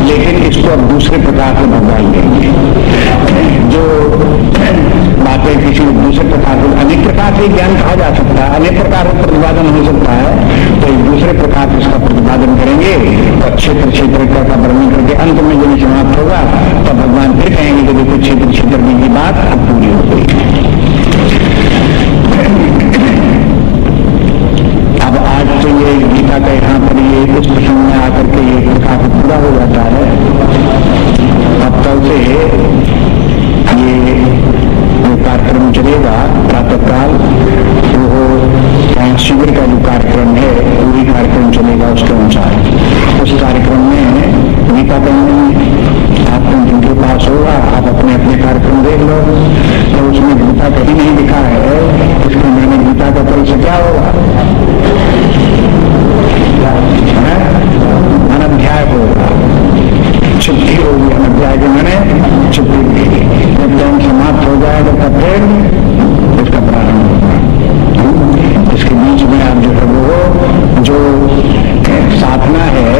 लेकिन इसको अब दूसरे प्रकार से भगवान लेंगे। जो बातें किसी दूसरे प्रकार से, अनेक प्रकार से ज्ञान कहा जा सकता है, अनेक प्रकार से प्रतिपादन हो सकता है, तो एक दूसरे प्रकार से इसका प्रतिपादन करेंगे और क्षेत्र क्षेत्र का वर्णन करके अंत में जब समाप्त होगा तब भगवान फिर कहेंगे कि देखो क्षेत्र क्षेत्र की बात अब पूरी हो गई। अब आज तो ये गीता का यहाँ पर ये इस से ये जो कार्यक्रम चलेगा प्रातःकाल, वो शिविर का जो कार्यक्रम है वही कार्यक्रम चलेगा उसके अनुसार। उस कार्यक्रम में गीता बंधन आपको जिनके पास होगा आप अपने अपने कार्यक्रम देख लो। तो उसमें गीता कहीं नहीं लिखा है, इसके मैंने गीता का कल से क्या होगा, अनध्याय होगा, छुट्टी होगी। अनध्याय के मैंने छुट्टी दी। जब टाइम समाप्त हो जाएगा तब फिर इसका प्रारंभ होगा। इसके बीच में आप जो है वो जो साधना है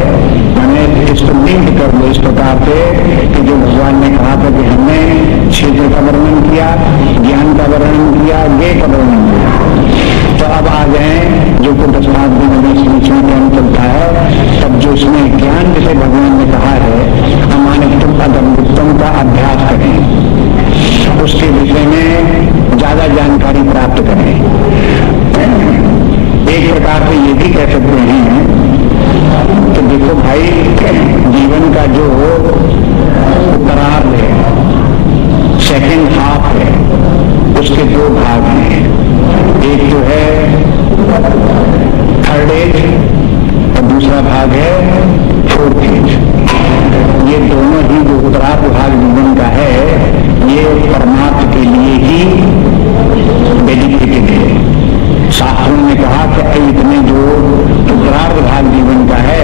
मैंने इसको लिंक कर दो इस प्रकार से कि जो भगवान ने कहा था कि हमने क्षेत्र का वर्णन किया, ज्ञान का वर्णन किया, ज्ञेय का वर्णन किया। तो अब आ गए जो को 10-5 दिन में इस बीच में ज्ञान चलता है, तब जो इसमें ज्ञान जिसे भगवान ने कहा है अमानित्वम अदम्भित्वम का अभ्यास करें, उसके विषय में ज्यादा जानकारी प्राप्त करें। एक प्रकार से ये भी कह सकते हैं कि देखो भाई, जीवन का जो उत्तरार्ध है, सेकंड हाफ है, उसके 2 भाग हैं। एक तो है थर्ड एज और दूसरा भाग है फोर्थ एज। ये दोनों ही जो उत्तरार्ध भाग जीवन का है ये परमात्मा के लिए ही डेडिकेटेड है। शास्त्रों ने कहा कि इतने जो उत्तरार्ध भाग जीवन का है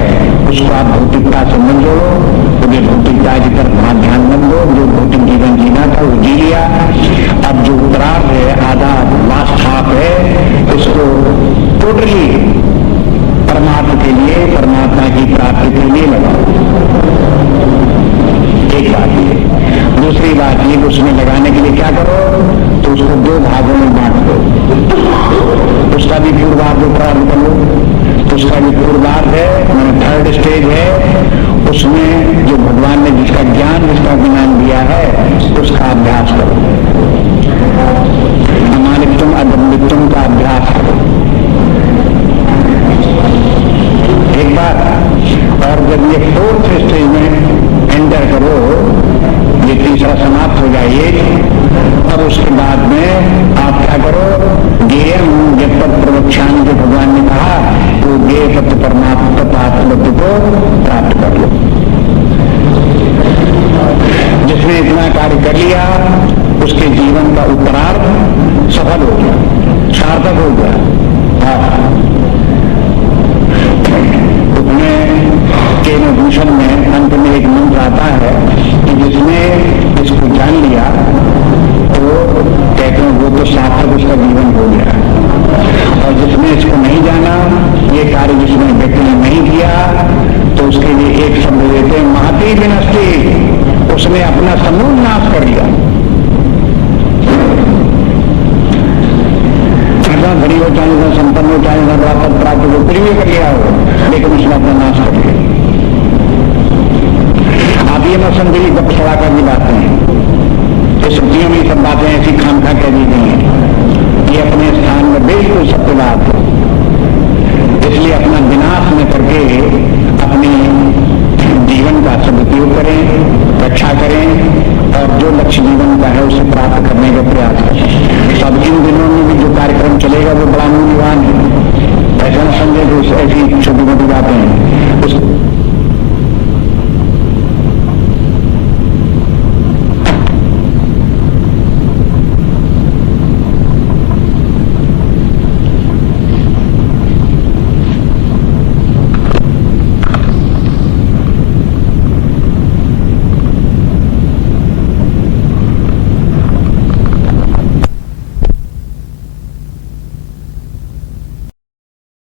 उसको आप भौतिकता से मत जोड़ो, मुझे भौतिकता की तरफ वहां ध्यान मत दो। जो भौतिक जीवन जीना था वो जी लिया। अब जो उत्तरार्ध है, आधा लास्ट हाफ है, इसको टोटली परमात्मा के लिए, परमात्मा की प्राप्ति के लिए लगाओ। एक बात ये। दूसरी बात ये, उसमें लगाने के लिए क्या करो, तो उसको 2 भागों में बांट दो। उसका भी पूर्वार्ध प्रारंभ कर लो। तो उसका भी पूर्वार्ध है, मैंने थर्ड स्टेज है, उसमें जो भगवान ने जिसका ज्ञान दिया है उसका अभ्यास करो। अमानित्वम अदम्भित्वम का अभ्यास करो एक बार। और जब ये 4th स्टेज में एंटर करो, ये तीसरा समाप्त हो जाइए, तब उसके बाद में आप क्या करो, ज्ञेयम जब तक प्रवक्षान जो भगवान ने कहा तो ज्ञेय तत्व परमात्मा तत्व को प्राप्त कर लो। जिसने इतना कार्य कर लिया उसके जीवन का उत्तरार्ध सफल हो गया, सार्थक हो गया। उसमें केन भूषण में अंत में एक मंत्र आता है कि जिसने इसको जान लिया तो कहते हैं वो तो सार्थक उसका जीवन हो गया। और जिसने इसको नहीं जाना, ये कार्य जिसने व्यक्ति ने नहीं किया, तो उसके लिए एक शब्द देते हैं महती विनष्टि, उसने अपना समूल नाश कर लिया। धनी हो चाहे संपन्न हो चाहे बड़ा पद प्राप्त हो, कुछ भी कर लिया हो, लेकिन उसने अपना नाश कर लिया। आप ये मत समझिए गप सड़ाकर की बातें हैं, इस श्रुतियों में सब बातें ऐसी खामखा कह दी गई हैं। ये अपने स्थान में बिल्कुल सत्य बात है। इसलिए अपना विनाश न करके अपने जीवन का सदुपयोग करें, रक्षा करें और जो लक्ष्य जीवन का है उसे प्राप्त करने का प्रयास करें। सब इन दिनों में भी जो कार्यक्रम चलेगा वो बड़ा मूल्यवान है। ऐसा न समझे कि ऐसी छोटी मोटी बातें हैं।